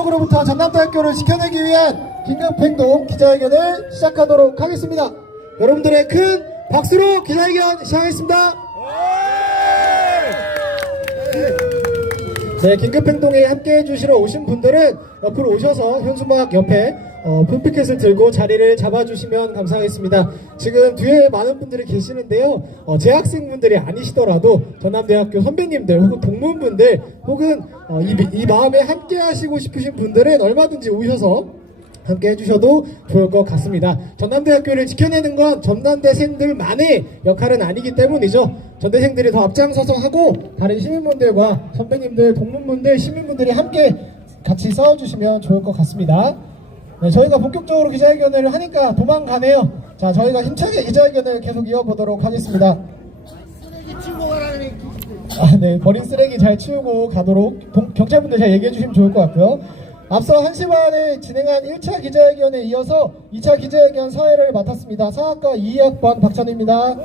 으로부터 전남대학교를 지켜내기 위한 긴급행동 기자회견을 시작하도록 하겠습니다. 여러분들의 큰 박수로 기자회견 시작하겠습니다. 네, 긴급행동에 함께해 주시러 오신 분들은 옆으로 오셔서 현수막 옆에 풋피켓을 들고 자리를 잡아주시면 감사하겠습니다. 지금 뒤에 많은 분들이 계시는데요. 재학생분들이 아니시더라도 전남대학교 선배님들 혹은 동문분들 혹은 이 마음에 함께 하시고 싶으신 분들은 얼마든지 오셔서 함께 해주셔도 좋을 것 같습니다. 전남대학교를 지켜내는 건 전남대생들만의 역할은 아니기 때문이죠. 전대생들이 더 앞장서서 하고 다른 시민분들과 선배님들, 동문분들, 시민분들이 함께 같이 싸워주시면 좋을 것 같습니다. 네, 저희가 본격적으로 기자회견을 하니까 도망가네요. 자, 저희가 힘차게 기자회견을 계속 이어보도록 하겠습니다. 네, 버린 쓰레기 잘 치우고 가도록 경찰분들 잘 얘기해 주시면 좋을 것 같고요. 앞서 1시 반에 진행한 1차 기자회견에 이어서 2차 기자회견 사회를 맡았습니다. 사학과 2학번 박찬입니다.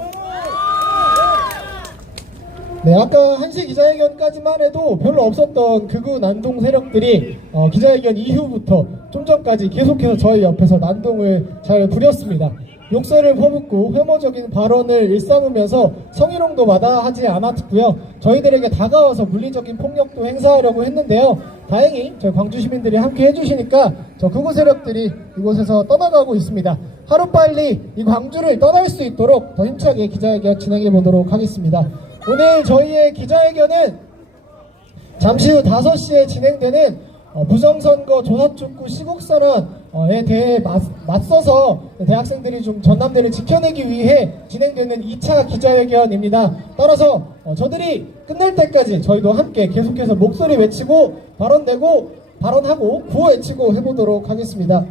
네, 아까 1시 기자회견까지만 해도 별로 없었던 극우 난동 세력들이 기자회견 이후부터 좀 전까지 계속해서 저희 옆에서 난동을 잘 부렸습니다. 욕설을 퍼붓고 혐오적인 발언을 일삼으면서 성희롱도 마다하지 않았고요. 저희들에게 다가와서 물리적인 폭력도 행사하려고 했는데요. 다행히 저희 광주 시민들이 함께 해주시니까 저 극우 세력들이 이곳에서 떠나가고 있습니다. 하루빨리 이 광주를 떠날 수 있도록 더 힘차게 기자회견 진행해 보도록 하겠습니다. 오늘 저희의 기자회견은 잠시 후 5시에 진행되는 부정선거 조사촉구 시국선언에 대해 맞서서 대학생들이 좀 전남대를 지켜내기 위해 진행되는 2차 기자회견입니다. 따라서 저들이 끝날 때까지 저희도 함께 계속해서 목소리 외치고 발언하고 구호 외치고 해보도록 하겠습니다.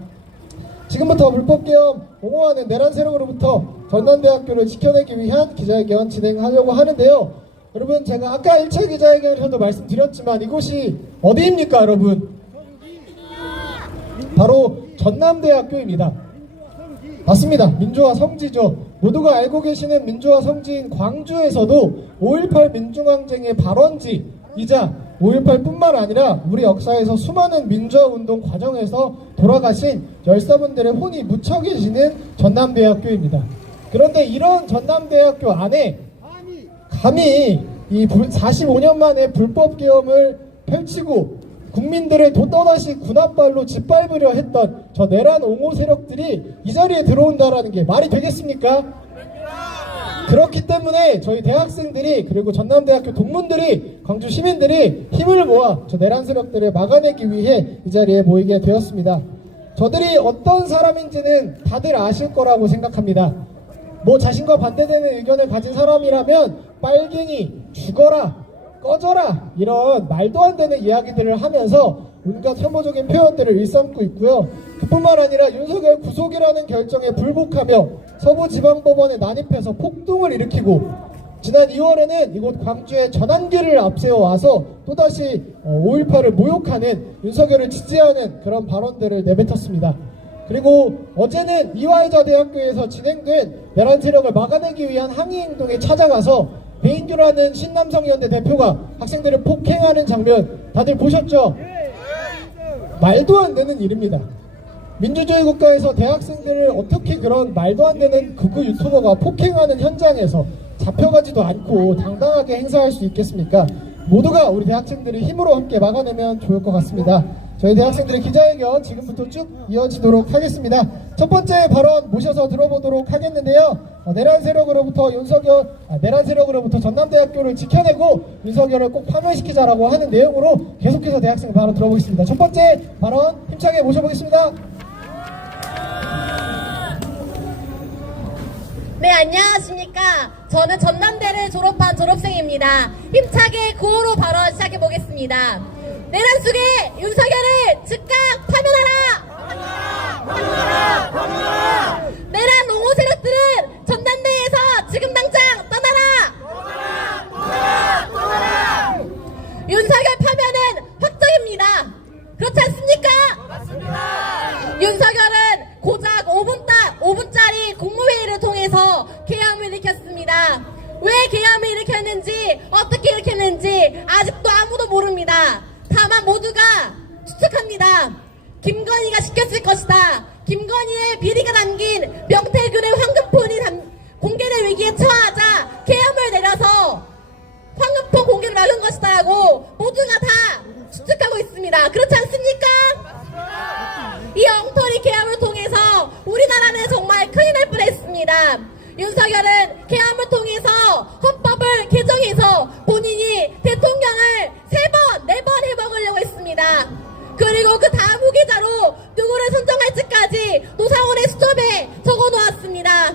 지금부터 불법계엄 옹호하는 내란 세력으로부터 전남대학교를 지켜내기 위한 기자회견 진행하려고 하는데요. 여러분, 제가 아까 1차 기자회견에서도 말씀드렸지만 이곳이 어디입니까, 여러분? 바로 전남대학교입니다. 맞습니다. 민주화 성지죠. 모두가 알고 계시는 민주화 성지인 광주에서도 5.18 민중항쟁의 발원지이자 5.18뿐만 아니라 우리 역사에서 수많은 민주화운동 과정에서 돌아가신 열사분들의 혼이 묻혀 계시는 전남대학교입니다. 그런데 이런 전남대학교 안에 감히 이 45년 만에 불법계엄을 펼치고 국민들을 또다시 군합발로 짓밟으려 했던 저 내란 옹호 세력들이 이 자리에 들어온다라는 게 말이 되겠습니까? 그렇기 때문에 저희 대학생들이 그리고 전남대학교 동문들이 광주 시민들이 힘을 모아 저 내란 세력들을 막아내기 위해 이 자리에 모이게 되었습니다. 저들이 어떤 사람인지는 다들 아실 거라고 생각합니다. 뭐 자신과 반대되는 의견을 가진 사람이라면 빨갱이, 죽어라, 꺼져라 이런 말도 안 되는 이야기들을 하면서 온갖 혐오적인 표현들을 일삼고 있고요. 그뿐만 아니라 윤석열 구속이라는 결정에 불복하며 서부지방법원에 난입해서 폭동을 일으키고 지난 2월에는 이곳 광주의 전환기를 앞세워 와서 또다시 5.18을 모욕하는 윤석열을 지지하는 그런 발언들을 내뱉었습니다. 그리고 어제는 이화여자 대학교에서 진행된 내란 세력을 막아내기 위한 항의행동에 찾아가서 배인규라는 신남성연대 대표가 학생들을 폭행하는 장면 다들 보셨죠? 말도 안 되는 일입니다. 민주주의 국가에서 대학생들을 어떻게 그런 말도 안 되는 극우 유튜버가 폭행하는 현장에서 잡혀가지도 않고 당당하게 행사할 수 있겠습니까? 모두가 우리 대학생들이 힘으로 함께 막아내면 좋을 것 같습니다. 저희 대학생들의 기자회견 지금부터 쭉 이어지도록 하겠습니다. 첫 번째 발언 모셔서 들어보도록 하겠는데요. 내란 세력으로부터 전남대학교를 지켜내고 윤석열을 꼭 파멸시키자라고 하는 내용으로 계속해서 대학생 발언 들어보겠습니다. 첫 번째 발언 힘차게 모셔보겠습니다. 네, 안녕하십니까. 저는 전남대를 졸업한 졸업생입니다. 힘차게 구호로 발언 시작해보겠습니다. 내란 속에 윤석열을 즉각 파면하라! 내란 옹호 세력들은 전남대에서 지금 당장 떠나라! 윤석열 파면은 확정입니다. 그렇지 않습니까? 맞습니다. 윤석열은 고작 5분짜리 국무회의를 통해서 계엄을 일으켰습니다. 왜 계엄을 일으켰는지, 어떻게 일으켰는지 아직도 아무도 모릅니다. 다만 모두가 추측합니다. 김건희가 시켰을 것이다. 김건희의 비리가 담긴 명태균의 황금폰이 공개될 위기에 처하자 계엄을 내려서 황금폰 공개를 막은 것이다라고 모두가 다 추측하고 있습니다. 그렇지 않습니까? 이 엉터리 계엄을 통해서 우리나라는 정말 큰일 날 뻔했습니다. 윤석열은 계엄을 통해서 헌법을 개정해서 본인이 대통령을 3번, 4번 해먹으려고 했습니다. 그리고 그 다음 후계자로 누구를 선정할지까지 노사원의 수첩에 적어놓았습니다.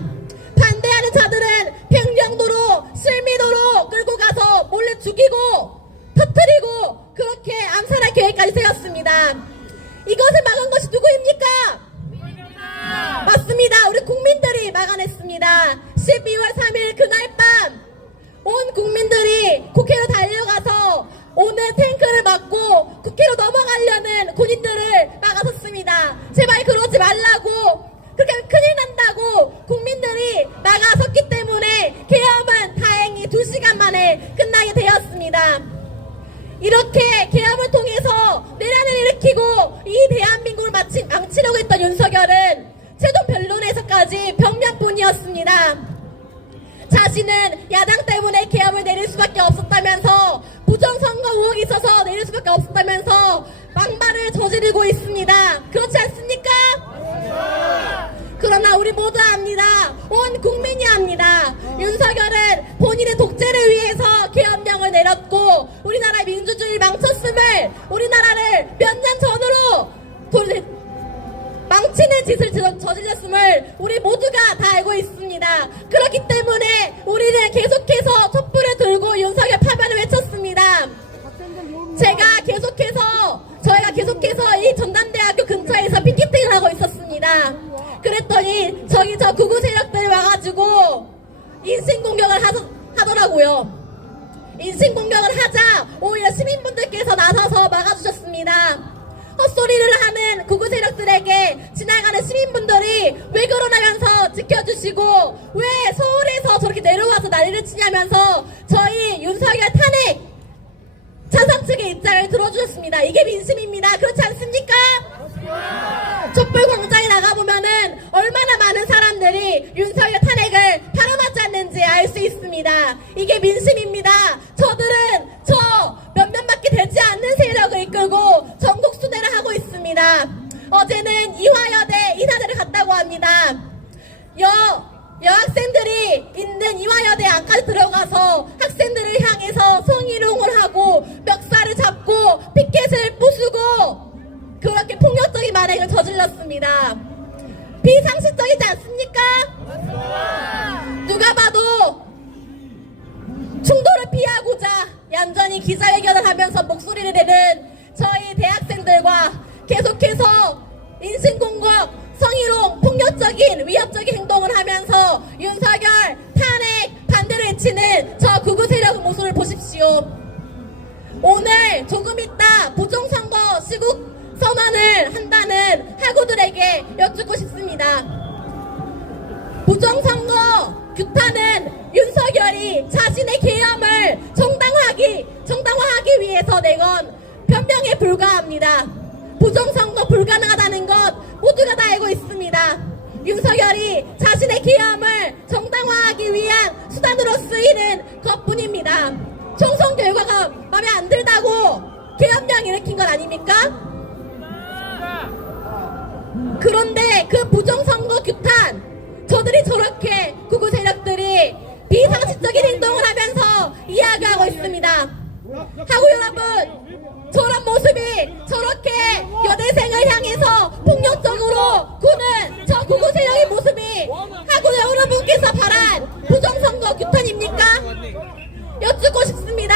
반대하는 자들은 평양도로 실미도로 끌고 가서 몰래 죽이고 터뜨리고 그렇게 암살할 계획까지 세웠습니다. 이것을 막은 것이 누구입니까? 맞습니다. 우리 국민들이 막아냈습니다. 12월 3일 그날 밤 온 국민들이 국회로 달려가서 오늘 탱크를 막고 국회로 넘어가려는 군인들을 막아섰습니다. 제발 그러지 말라고, 그렇게 하면 큰일 난다고 국민들이 막아섰기 때문에 계엄은 다행히 2시간 만에 끝나게 되었습니다. 이렇게 계엄을 통해서 내란을 일으키고 이 대한민국을 망치려고 했던 윤석열은 최종 변론에서까지 병명뿐이었습니다. 자신은 야당 때문에 계엄을 내릴 수밖에 없었다면서, 부정선거 의혹이 있어서 내릴 수밖에 없었다면서 막말을 저지르고 있습니다. 그렇지 않습니까? 그러나 우리 모두 압니다. 온 국민이 압니다. 윤석열은 본인의 독재를 위해서 계엄령을 내렸고 우리나라 민주주의를 망쳤음을, 우리나라를 몇 년 전으로 망치는 짓을 저질렀음을 우리 모두가 다 알고 있습니다. 그렇기 때문에 우리는 계속해서 촛불을 들고 윤석열 파면을 외쳤습니다. 저희가 계속해서 이 전남대학교 근처에서 피켓팅을 하고 있었습니다. 그랬더니 저기 저 구구 세력들이 와가지고 인신공격을 하더라고요. 인신공격을 하자 오히려 시민분들께서 나서서 막아주셨습니다. 헛소리를 하는 구구 세력들에게 지나가는 시민분들이 왜 그러냐면서 지켜주시고, 왜 서울에서 저렇게 내려와서 난리를 치냐면서 저희 윤석열 탄핵 찬성 측의 입장을 들어주셨습니다. 이게 민심입니다. 그렇지 않습니까? 촛불 광장에 나가보면은 얼마나 많은 사람들이 윤석열 탄핵을 바람하지 않는지 알 수 있습니다. 이게 민심입니다. 저들은 저 몇몇밖에 되지 않는 세력을 이끌고 전국 수대를 하고 있습니다. 어제는 이화여대 인사대를 갔다고 합니다. 여학생들이 있는 이화여대 안까지 들어가서 학생들을 향해서 성희롱을 하고 멱살을 잡고 피켓을 부수고 그렇게 폭력적인 만행을 저질렀습니다. 비상식적이지 않습니까? 누가 봐도 충돌을 피하고자 얌전히 기자회견을 하면서 목소리를 내는 저희 대학생들과 계속해서 인신공격, 성희롱, 폭력적인 위협적인 행동을 하면서 윤석열 탄핵 반대를 외치는 저 구구 세력의 모습을 보십시오. 오늘 조금 있다 부정선거 시국 선언을 한다는 학우들에게 여쭙고 싶습니다. 부정선거 규탄은 윤석열이 자신의 계엄을 정당화하기 위해서 내건 변명에 불과합니다. 부정선거 불가능하다는 것 모두가 다 알고 있습니다. 윤석열이 자신의 계엄을 정당화하기 위한 수단으로 쓰이는 것뿐입니다. 총선 결과가 마음에 안 들다고 계엄령 일으킨 건 아닙니까? 그런데 그 부정선거 규탄, 저들이 저렇게 구구 세력들이 비상식적인 행동을 하면서 이야기하고 있습니다. 하고 여러분, 저런 모습이 저렇게 여대생을 향해서 폭력적으로 구는 저 구구 세력의 모습이 하고 여러분께서 바란 부정선거 규탄입니까? 여쭙고 싶습니다.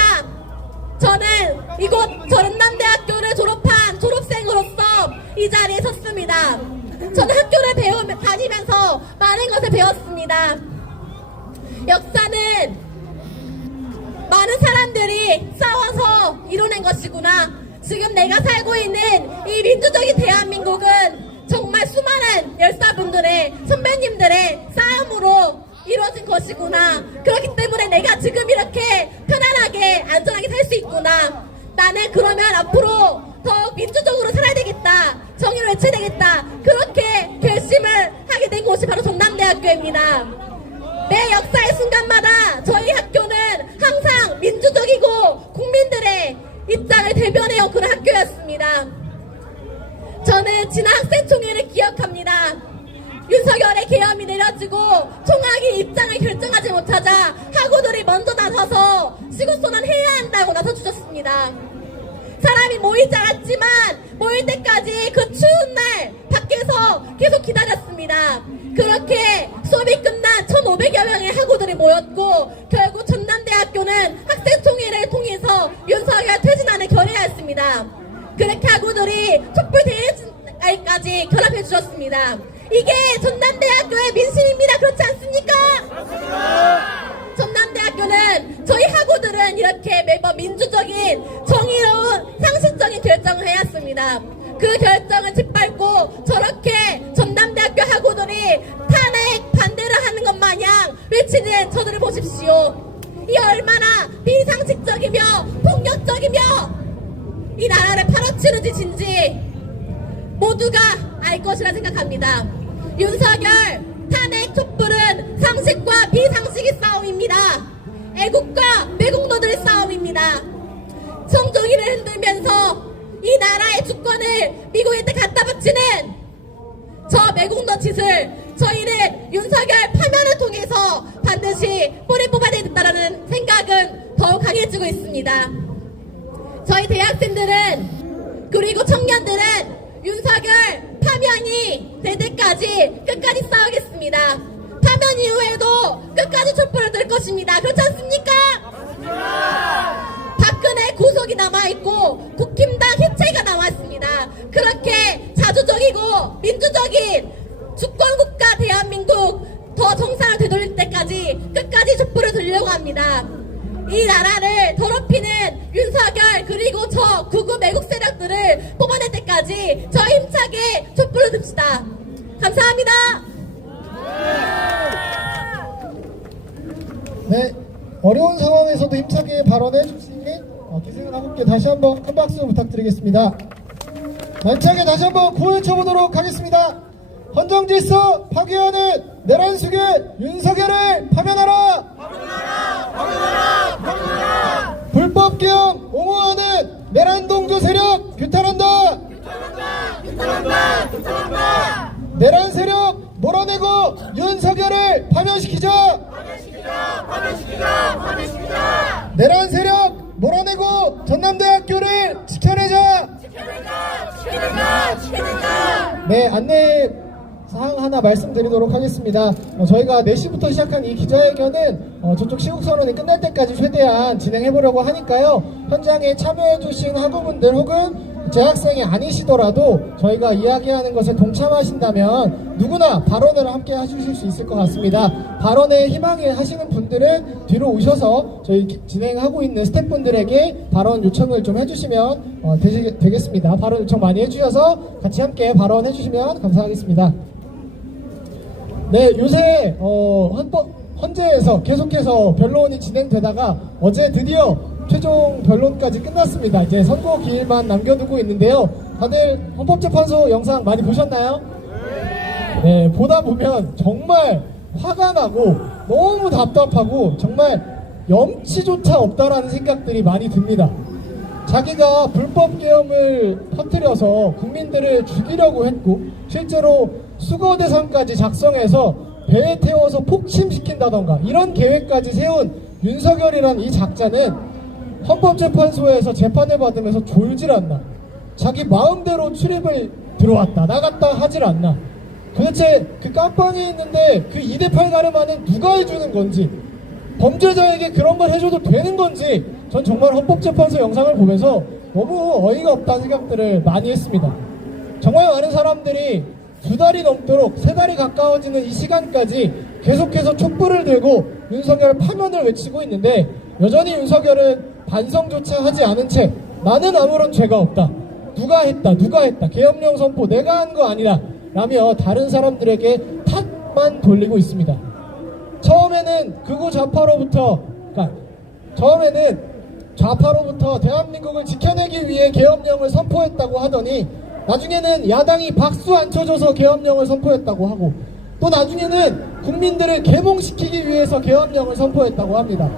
저는 이곳 전남대학교를 졸업한 졸업생으로서 이 자리에 섰습니다. 저는 학교를 다니면서 많은 것을 배웠습니다. 역사는 많은 사람들이 싸워서 이뤄낸 것이구나. 지금 내가 살고 있는 이 민주적인 대한민국은 정말 수많은 열사분들의, 선배님들의 싸움으로 이루어진 것이구나. 그렇기 때문에 내가 지금 이렇게 편안하게 안전하게 살 수 있구나. 나는 그러면 앞으로 더 민주적으로 살아야 해체되겠다, 그렇게 결심을 하게 된 곳이 바로 전남대학교입니다. 매 역사의 순간마다 저희 학교는 항상 민주적이고 국민들의 입장을 대변해온 그런 학교였습니다. 저는 지난 학생총회를 기억합니다. 윤석열의 계엄이 내려지고 총학이 입장을 결정하지 못하자 학우들이 먼저 나서서 시국선언해야 한다고 나서주셨습니다. 사람이 모이지 않았지만 모일 때까지 그 추운 날 밖에서 계속 기다렸습니다. 그렇게 수업이 끝난 1,500여 명의 학우들이 모였고 결국 전남대학교는 학생총회를 통해서 윤석열 퇴진안을 결의하였습니다. 그렇게 학우들이 촛불 대회까지 결합해 주셨습니다. 이게 전남대학교의 민심입니다. 그렇지 않습니까? 전남대학교는 저희 학우들은 이렇게 매번 민주적인 정의로운 상식적인 결정을 해왔습니다. 그 결정을 짓밟고 저렇게 전남대학교 학우들이 탄핵 반대를 하는 것 마냥 외치는 저들을 보십시오. 이 얼마나 비상식적이며 폭력적이며 이 나라를 팔아치는 짓인지 모두가 알 것이라 생각합니다. 윤석열 탄핵 촛불은 상식과 비상식의 싸움입니다. 애국과 매국노들의 싸움입니다. 성종이를 흔들면서 이 나라의 주권을 미국한테 갖다 바치는 저 매국노 짓을 저희는 윤석열 파면을 통해서 반드시 뿌리 뽑아야 된다는 생각은 더욱 강해지고 있습니다. 저희 대학생들은 그리고 청년들은 윤석열 파면이 될 때까지 끝까지 싸우겠습니다. 파면 이후에도 끝까지 촛불을 들 것입니다. 그렇지 않습니까? 박근혜 구속이 남아있고 국힘당 해체가 남았습니다. 그렇게 자주적이고 민주적인 주권국가 대한민국 더 정상을 되돌릴 때까지 끝까지 촛불을 들려고 합니다. 이 나라를 더럽히는 윤석열 그리고 저 극우 매국 세력들을 뽑아낼 때까지 저 힘차게 촛불을 듭시다. 감사합니다. 네, 어려운 상황에서도 힘차게 발언해 주신 기승은 학우께 다시 한번 큰 박수 부탁드리겠습니다. 힘차게 다시 한번 고해쳐보도록 하겠습니다. 헌정질서 파괴하는 내란수계 윤석열을 파면하라! 불법계엄 옹호하는 내란동조 세력 규탄한다! 내란 세력 몰아내고 윤석열을 파면시키자! 내란 세력 몰아내고 전남대학교를 지켜내자! 네, 안내 사항 하나 말씀드리도록 하겠습니다. 저희가 4시부터 시작한 이 기자회견은 저쪽 시국선언이 끝날 때까지 최대한 진행해보려고 하니까요. 현장에 참여해주신 학우분들 혹은 재학생이 아니시더라도 저희가 이야기하는 것에 동참하신다면 누구나 발언을 함께 해주실 수 있을 것 같습니다. 발언에 희망을 하시는 분들은 뒤로 오셔서 저희 진행하고 있는 스태프분들에게 발언 요청을 좀 해주시면 되겠습니다. 발언 요청 많이 해주셔서 같이 함께 발언해주시면 감사하겠습니다. 네, 요새 헌재에서 계속해서 변론이 진행되다가 어제 드디어 최종 변론까지 끝났습니다. 이제 선고 기일만 남겨두고 있는데요. 다들 헌법재판소 영상 많이 보셨나요? 네, 보다 보면 정말 화가 나고 너무 답답하고 정말 염치조차 없다라는 생각들이 많이 듭니다. 자기가 불법계엄을 퍼뜨려서 국민들을 죽이려고 했고 실제로 수거대상까지 작성해서 배에 태워서 폭침시킨다던가 이런 계획까지 세운 윤석열이란 이 작자는 헌법재판소에서 재판을 받으면서 졸질 않나, 자기 마음대로 출입을 들어왔다 나갔다 하질 않나, 도대체 그 깜빵이 있는데 그 2대8 가르마는 누가 해주는 건지, 범죄자에게 그런 걸 해줘도 되는 건지 전 정말 헌법재판소 영상을 보면서 너무 어이가 없다는 생각들을 많이 했습니다. 정말 많은 사람들이 2달이 넘도록 3달이 가까워지는 이 시간까지 계속해서 촛불을 들고 윤석열 파면을 외치고 있는데 여전히 윤석열은 반성조차 하지 않은 채 나는 아무런 죄가 없다, 누가 했다 계엄령 선포 내가 한 거 아니다 라며 다른 사람들에게 탓만 돌리고 있습니다. 처음에는 극우 좌파로부터 대한민국을 지켜내기 위해 계엄령을 선포했다고 하더니 나중에는 야당이 박수 안 쳐줘서 계엄령을 선포했다고 하고, 또 나중에는 국민들을 계몽시키기 위해서 계엄령을 선포했다고 합니다.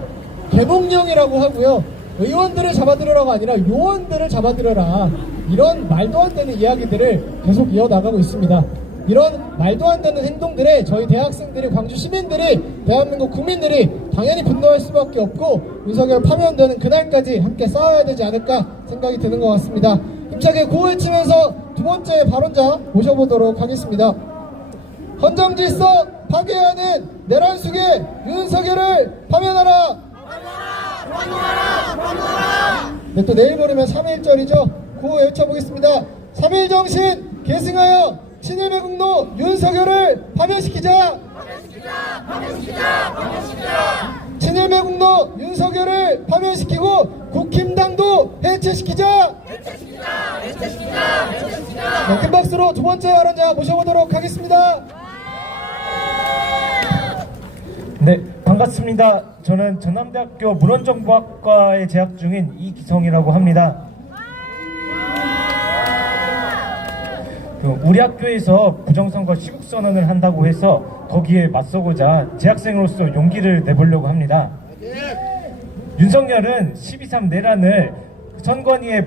계몽령이라고 하고요, 의원들을 잡아들여라가 아니라 요원들을 잡아들여라, 이런 말도 안 되는 이야기들을 계속 이어나가고 있습니다. 이런 말도 안 되는 행동들에 저희 대학생들이, 광주 시민들이, 대한민국 국민들이 당연히 분노할 수밖에 없고, 윤석열 파면되는 그날까지 함께 싸워야 되지 않을까 생각이 드는 것 같습니다. 힘차게 구호외치면서 두 번째 발언자 모셔보도록 하겠습니다. 헌정질서 파괴하는 내란 속에 윤석열을 파면하라! 네, 또 내일 모레면 3.1절이죠. 구호 외쳐보겠습니다. 3.1 정신 계승하여 친일매국노 윤석열을 파면시키자! 친일매국노 윤석열을 파면시키고 국힘당도 해체시키자! 네, 큰 박수로 두 번째 발언자 모셔보도록 하겠습니다. 네, 반갑습니다. 저는 전남대학교 문헌정보학과에 재학 중인 이기성이라고 합니다. 우리 학교에서 부정선거 시국선언을 한다고 해서 거기에 맞서고자 재학생으로서 용기를 내보려고 합니다. 윤석열은 12.3 내란을 선관위의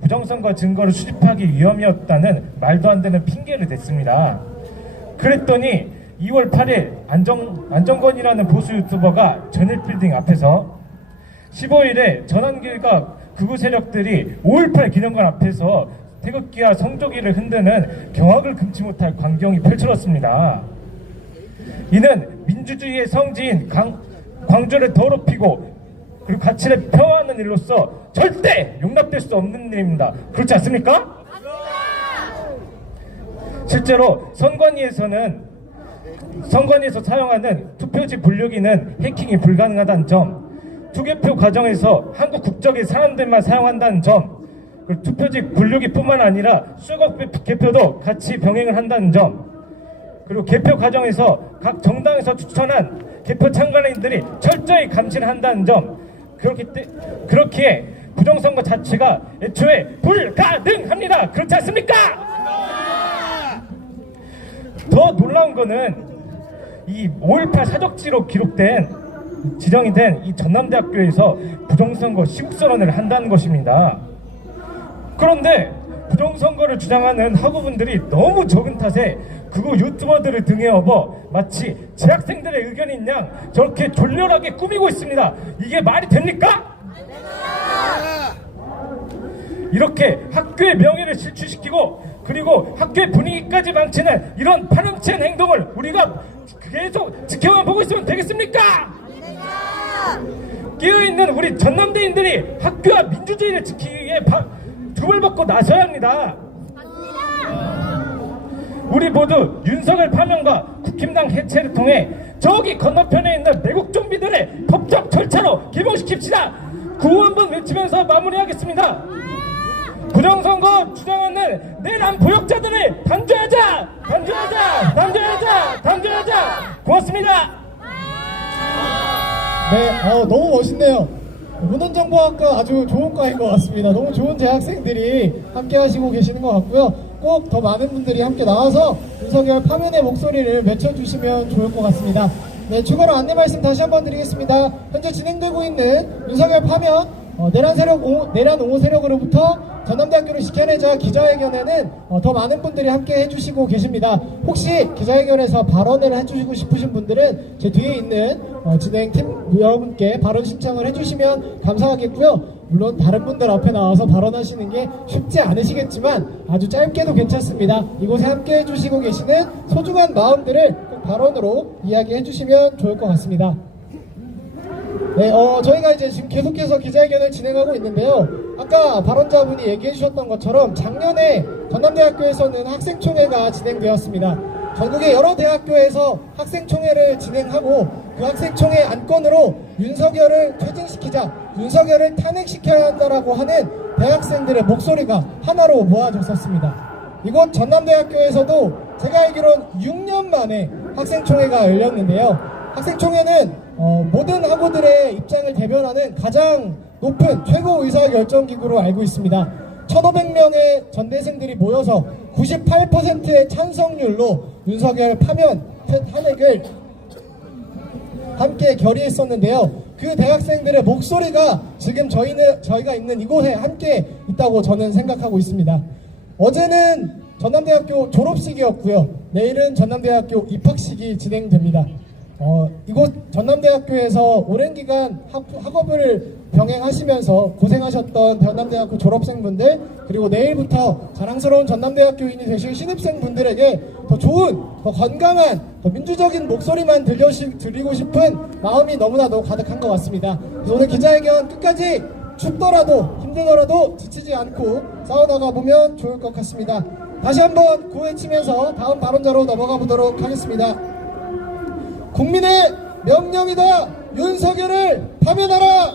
부정선거 증거를 수집하기 위함이었다는 말도 안 되는 핑계를 댔습니다. 그랬더니 2월 8일 안정권이라는 보수 유튜버가 전일빌딩 앞에서, 15일에 전환길과 극우 세력들이 5.18 기념관 앞에서 태극기와 성조기를 흔드는 경악을 금치 못할 광경이 펼쳐졌습니다. 이는 민주주의의 성지인 광주를 더럽히고 그리고 가치를 폄하하는 일로서 절대 용납될 수 없는 일입니다. 그렇지 않습니까? 실제로 선관위에서 사용하는 투표지 분류기는 해킹이 불가능하다는 점, 투개표 과정에서 한국 국적의 사람들만 사용한다는 점, 투표지 분류기뿐만 아니라 수거 개표도 같이 병행을 한다는 점, 그리고 개표 과정에서 각 정당에서 추천한 개표 참관인들이 철저히 감시를 한다는 점, 그렇기에 부정선거 자체가 애초에 불가능합니다. 그렇지 않습니까? 더 놀라운 거는 이 5.18 사적지로 지정이 된 이 전남대학교에서 부정선거 시국선언을 한다는 것입니다. 그런데 부정선거를 주장하는 학우분들이 너무 적은 탓에 그거 유튜버들을 등에 업어 마치 재학생들의 의견인 양 저렇게 졸렬하게 꾸미고 있습니다. 이게 말이 됩니까? 이렇게 학교의 명예를 실추시키고 그리고 학교의 분위기까지 망치는 이런 파렴치한 행동을 우리가 계속 지켜만 보고 있으면 되겠습니까? 깨어있는 우리 전남대인들이 학교와 민주주의를 지키기 위해 두발 벗고 나서야 합니다. 우리 모두 윤석열 파면과 국힘당 해체를 통해 저기 건너편에 있는 매국 좀비들의 법적 절차로 기본시킵시다. 구호 한번 외치면서 마무리하겠습니다. 부정선거 주장하는 내란 보역자들을 단죄하자! 단죄하자! 단죄하자! 단죄하자! 고맙습니다. 네, 너무 멋있네요. 문헌정보학과 아주 좋은 과인 것 같습니다. 너무 좋은 재학생들이 함께 하시고 계시는 것 같고요. 꼭 더 많은 분들이 함께 나와서 윤석열 파면의 목소리를 외쳐주시면 좋을 것 같습니다. 네, 추가로 안내 말씀 다시 한번 드리겠습니다. 현재 진행되고 있는 윤석열 파면 내란 옹호 세력으로부터 전남대학교를 지켜내자 기자회견에는 더 많은 분들이 함께 해주시고 계십니다. 혹시 기자회견에서 발언을 해주시고 싶으신 분들은 제 뒤에 있는 진행팀 여러분께 발언 신청을 해주시면 감사하겠고요. 물론 다른 분들 앞에 나와서 발언하시는 게 쉽지 않으시겠지만 아주 짧게도 괜찮습니다. 이곳에 함께 해주시고 계시는 소중한 마음들을 꼭 발언으로 이야기해 주시면 좋을 것 같습니다. 네, 저희가 이제 지금 계속해서 기자회견을 진행하고 있는데요. 아까 발언자분이 얘기해 주셨던 것처럼 작년에 전남대학교에서는 학생총회가 진행되었습니다. 전국의 여러 대학교에서 학생총회를 진행하고 그 학생총회 안건으로 윤석열을 퇴진시키자, 윤석열을 탄핵시켜야 한다라고 하는 대학생들의 목소리가 하나로 모아졌었습니다. 이곳 전남대학교에서도 제가 알기로는 6년 만에 학생총회가 열렸는데요. 학생총회는 모든 학우들의 입장을 대변하는 가장 높은 최고 의사결정기구로 알고 있습니다. 1,500명의 전대생들이 모여서 98%의 찬성률로 윤석열 파면 탄핵을 함께 결의했었는데요. 그 대학생들의 목소리가 지금 저희가 있는 이곳에 함께 있다고 저는 생각하고 있습니다. 어제는 전남대학교 졸업식이었고요. 내일은 전남대학교 입학식이 진행됩니다. 이곳 전남대학교에서 오랜 기간 학업을 병행하시면서 고생하셨던 전남대학교 졸업생분들, 그리고 내일부터 자랑스러운 전남대학교인이 되실 신입생분들에게 더 좋은, 더 건강한, 더 민주적인 목소리만 드리고 싶은 마음이 너무나도 가득한 것 같습니다. 그래서 오늘 기자회견 끝까지 춥더라도 힘들더라도 지치지 않고 싸워나가 보면 좋을 것 같습니다. 다시 한번 구호외치면서 다음 발언자로 넘어가 보도록 하겠습니다. 국민의 명령이다. 윤석열을 파면하라.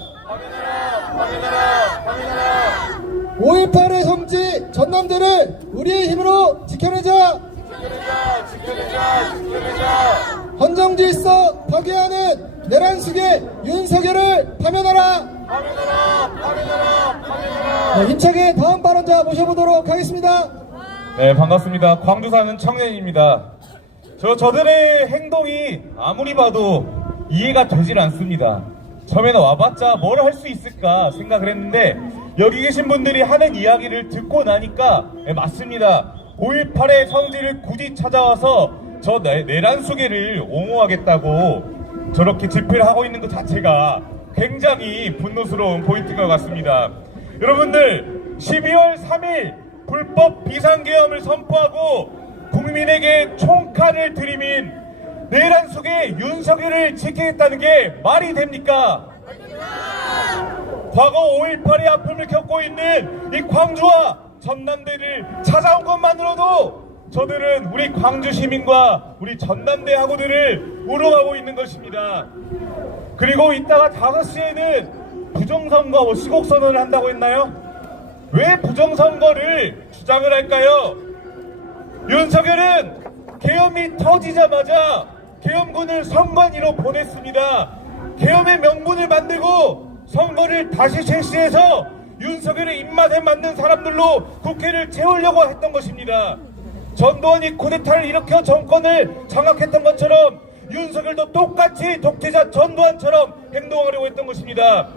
5.18의 성지 전남대를 우리의 힘으로 지켜내자. 헌정질서 파괴하는 내란숙의 윤석열을 파면하라. 네, 힘차게 다음 발언자 모셔보도록 하겠습니다. 네, 반갑습니다. 광주 사는 청년입니다. 저들의 행동이 아무리 봐도 이해가 되질 않습니다. 처음에는 와봤자 뭘 할 수 있을까 생각을 했는데 여기 계신 분들이 하는 이야기를 듣고 나니까 네, 맞습니다. 5.18의 성지를 굳이 찾아와서 저 내란수계를 옹호하겠다고 저렇게 집회를 하고 있는 것 자체가 굉장히 분노스러운 포인트인 것 같습니다. 여러분들, 12월 3일 불법 비상계엄을 선포하고 국민에게 총칼을 들이민 내란 속에 윤석열을 지키겠다는 게 말이 됩니까? 과거 5.18의 아픔을 겪고 있는 이 광주와 전남대를 찾아온 것만으로도 저들은 우리 광주 시민과 우리 전남대 학우들을 우롱하고 있는 것입니다. 그리고 이따가 5시에는 부정선거 시국선언을 한다고 했나요? 왜 부정선거를 주장을 할까요? 윤석열은 계엄이 터지자마자 계엄군을 선관위로 보냈습니다. 계엄의 명분을 만들고 선거를 다시 실시해서 윤석열의 입맛에 맞는 사람들로 국회를 채우려고 했던 것입니다. 전두환이 쿠데타를 일으켜 정권을 장악했던 것처럼 윤석열도 똑같이 독재자 전두환처럼 행동하려고 했던 것입니다.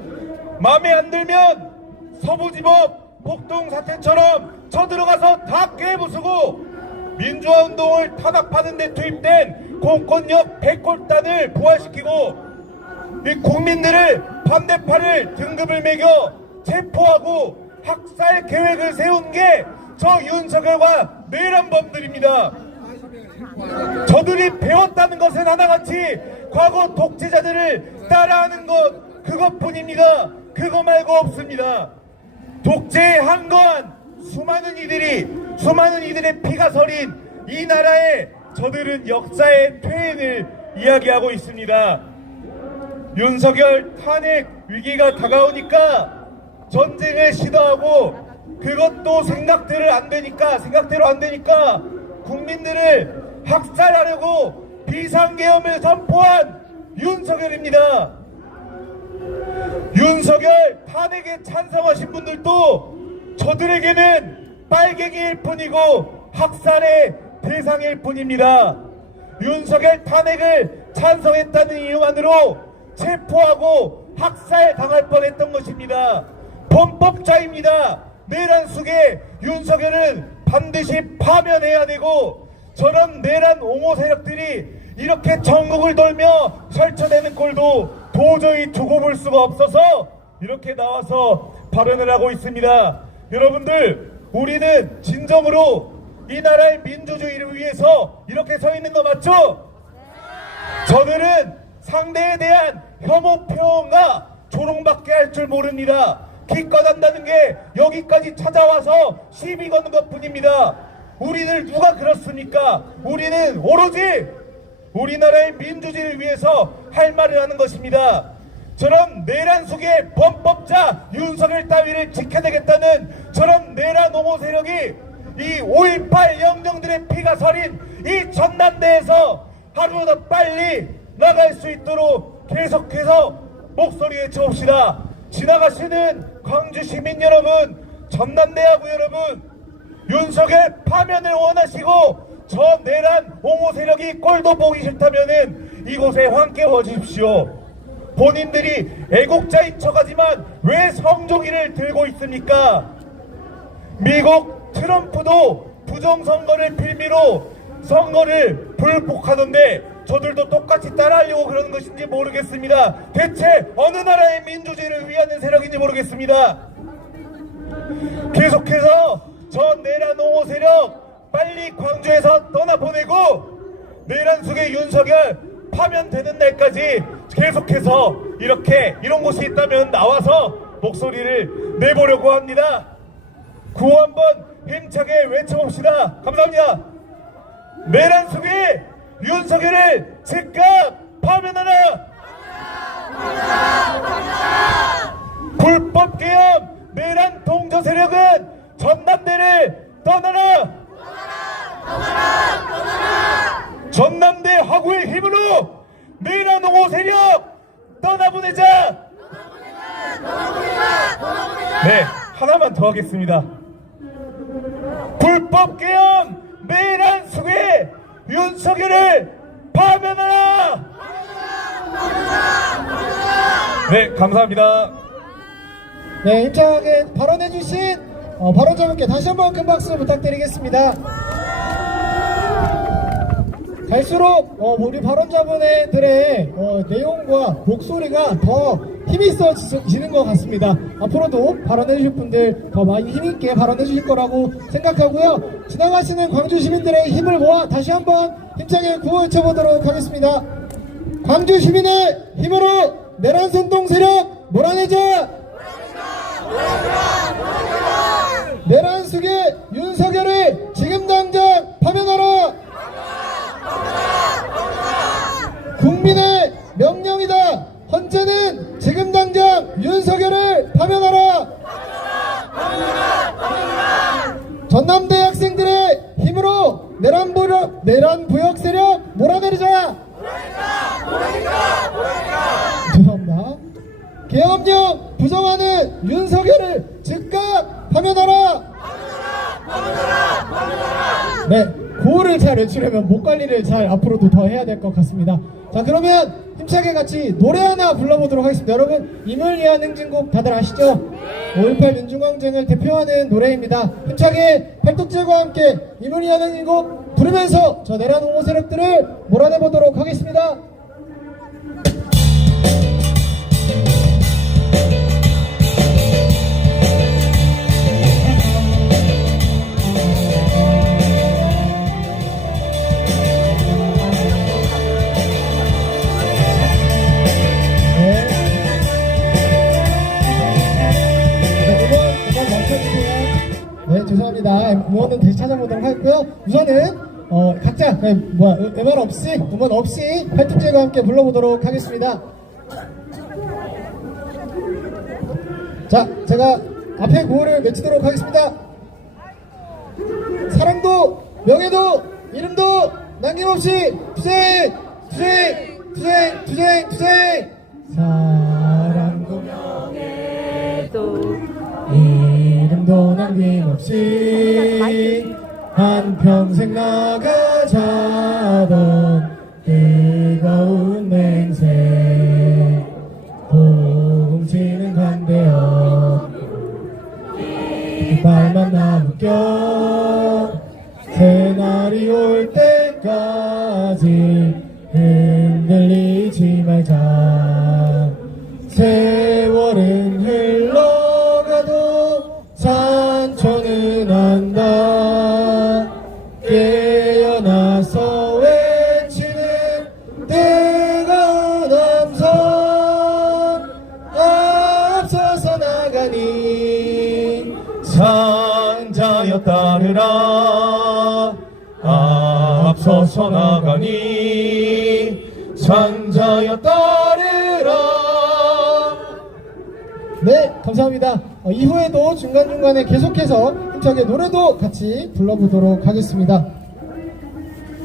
마음에 안 들면 서부지법 폭동 사태처럼 쳐들어가서 다 깨부수고 민주화 운동을 탄압하는 데 투입된 공권력 백골단을 부활시키고 이 국민들을 반대파를 등급을 매겨 체포하고 학살 계획을 세운 게 저 윤석열과 내란범들입니다. 저들이 배웠다는 것은 하나같이 과거 독재자들을 따라하는 것 그것뿐입니다. 그거 말고 없습니다. 독재에 한거한 수많은 이들의 피가 서린 이 나라에 저들은 역사의 퇴행을 이야기하고 있습니다. 윤석열 탄핵 위기가 다가오니까 전쟁을 시도하고 그것도 생각대로 안 되니까 국민들을 학살하려고 비상계엄을 선포한 윤석열입니다. 윤석열 탄핵에 찬성하신 분들도 저들에게는 빨갱이일 뿐이고 학살의 대상일 뿐입니다. 윤석열 탄핵을 찬성했다는 이유만으로 체포하고 학살당할 뻔했던 것입니다. 범법자입니다. 내란 속에 윤석열은 반드시 파면해야 되고 저런 내란 옹호 세력들이 이렇게 전국을 돌며 설쳐내는 꼴도 도저히 두고 볼 수가 없어서 이렇게 나와서 발언을 하고 있습니다. 여러분들, 우리는 진정으로 이 나라의 민주주의를 위해서 이렇게 서 있는 거 맞죠? 저들은 상대에 대한 혐오 표현과 조롱밖에 할 줄 모릅니다. 기껏 한다는 게 여기까지 찾아와서 시비 거는 것 뿐입니다. 우리들 누가 그렇습니까? 우리는 오로지 우리나라의 민주주의를 위해서 할 말을 하는 것입니다. 저런 내란 속의 범법자 윤석열 따위를 지켜내겠다는 저런 내란 옹호 세력이 이 5.18 영령들의 피가 서린 이 전남대에서 하루보다 빨리 나갈 수 있도록 계속해서 목소리 외쳐봅시다. 지나가시는 광주 시민 여러분, 전남대하고 여러분, 윤석열 파면을 원하시고 저 내란 옹호 세력이 꼴도 보기 싫다면은 이곳에 함께 와주십시오. 본인들이 애국자인 척하지만 왜 성종이를 들고 있습니까? 미국 트럼프도 부정선거를 빌미로 선거를 불복하던데 저들도 똑같이 따라하려고 그러는 것인지 모르겠습니다. 대체 어느 나라의 민주주의를 위하는 세력인지 모르겠습니다. 계속해서 저 내란 옹호 세력 빨리 광주에서 떠나보내고 내란 속의 윤석열 파면되는 날까지 계속해서 이런 곳이 있다면 나와서 목소리를 내보려고 합니다. 구호 한번 힘차게 외쳐봅시다. 감사합니다. 내란 속의 윤석열을 즉각 파면하라! 불법 계엄 내란 동조 세력은 전남대를 떠나라! 전남대 화구의 힘으로 내란 옹호 세력 떠나보내자! 네, 하나만 더 하겠습니다. 불법 계엄 내란 속의 윤석열을 파면하라! 네, 감사합니다. 네, 힘차게 발언해주신 발언자분께 다시 한번 큰 박수 부탁드리겠습니다. 갈수록 우리 발언자분들의 내용과 목소리가 더 힘이 있어지는 것 같습니다. 앞으로도 발언해주실 분들 더 많이 힘있게 발언해주실 거라고 생각하고요. 지나가시는 광주 시민들의 힘을 모아 다시 한번 힘차게 구호 외쳐보도록 하겠습니다. 광주 시민의 힘으로 내란 선동 세력 몰아내자! 내란 속의 윤석열을 지금 당장 파면하라! 국민의 명령이다! 헌재는 지금 당장 윤석열을 파면하라! 전남대 학생들의 힘으로 내란 부역 세력 몰아내리자! 죄송합니다. 계엄령 부정하는 윤석열을 즉각 파면하라! 네, 구호를 잘 외치려면 목 관리를 잘 앞으로도 더 해야 될 것 같습니다. 자, 그러면 힘차게 같이 노래 하나 불러보도록 하겠습니다. 여러분, 임을 위한 행진곡 다들 아시죠? 5.18 민중항쟁을 대표하는 노래입니다. 힘차게 팔뚝질과 함께 임을 위한 행진곡 부르면서 저 내란 옹호 세력들을 몰아내보도록 하겠습니다. 네, 죄송합니다. 음원은 다시 찾아보도록 하겠고요. 우선은 각자 MR 없이 음원 없이 팔뚝질과 함께 불러보도록 하겠습니다. 자, 제가 앞에 구호를 외치도록 하겠습니다. 사랑도 명예도 이름도 남김없이 투쟁 투쟁 투쟁 투쟁 투쟁. 사랑도 명예도 이름도 남김없이 한평생 나가자던 뜨거운 맹세 훔치는 간대여 깃발만 남겨 새날이 올 때까지 흔들리지 말자. 세월은 흘러가도 산천은 안다. 깨어나서 외치는 뜨거운 함성 앞서서 나가니 산자여 따르라. 앞서서 나가니 산자여 따르라. 네, 감사합니다. 이후에도 중간중간에 계속해서 힘차게 노래도 같이 불러보도록 하겠습니다.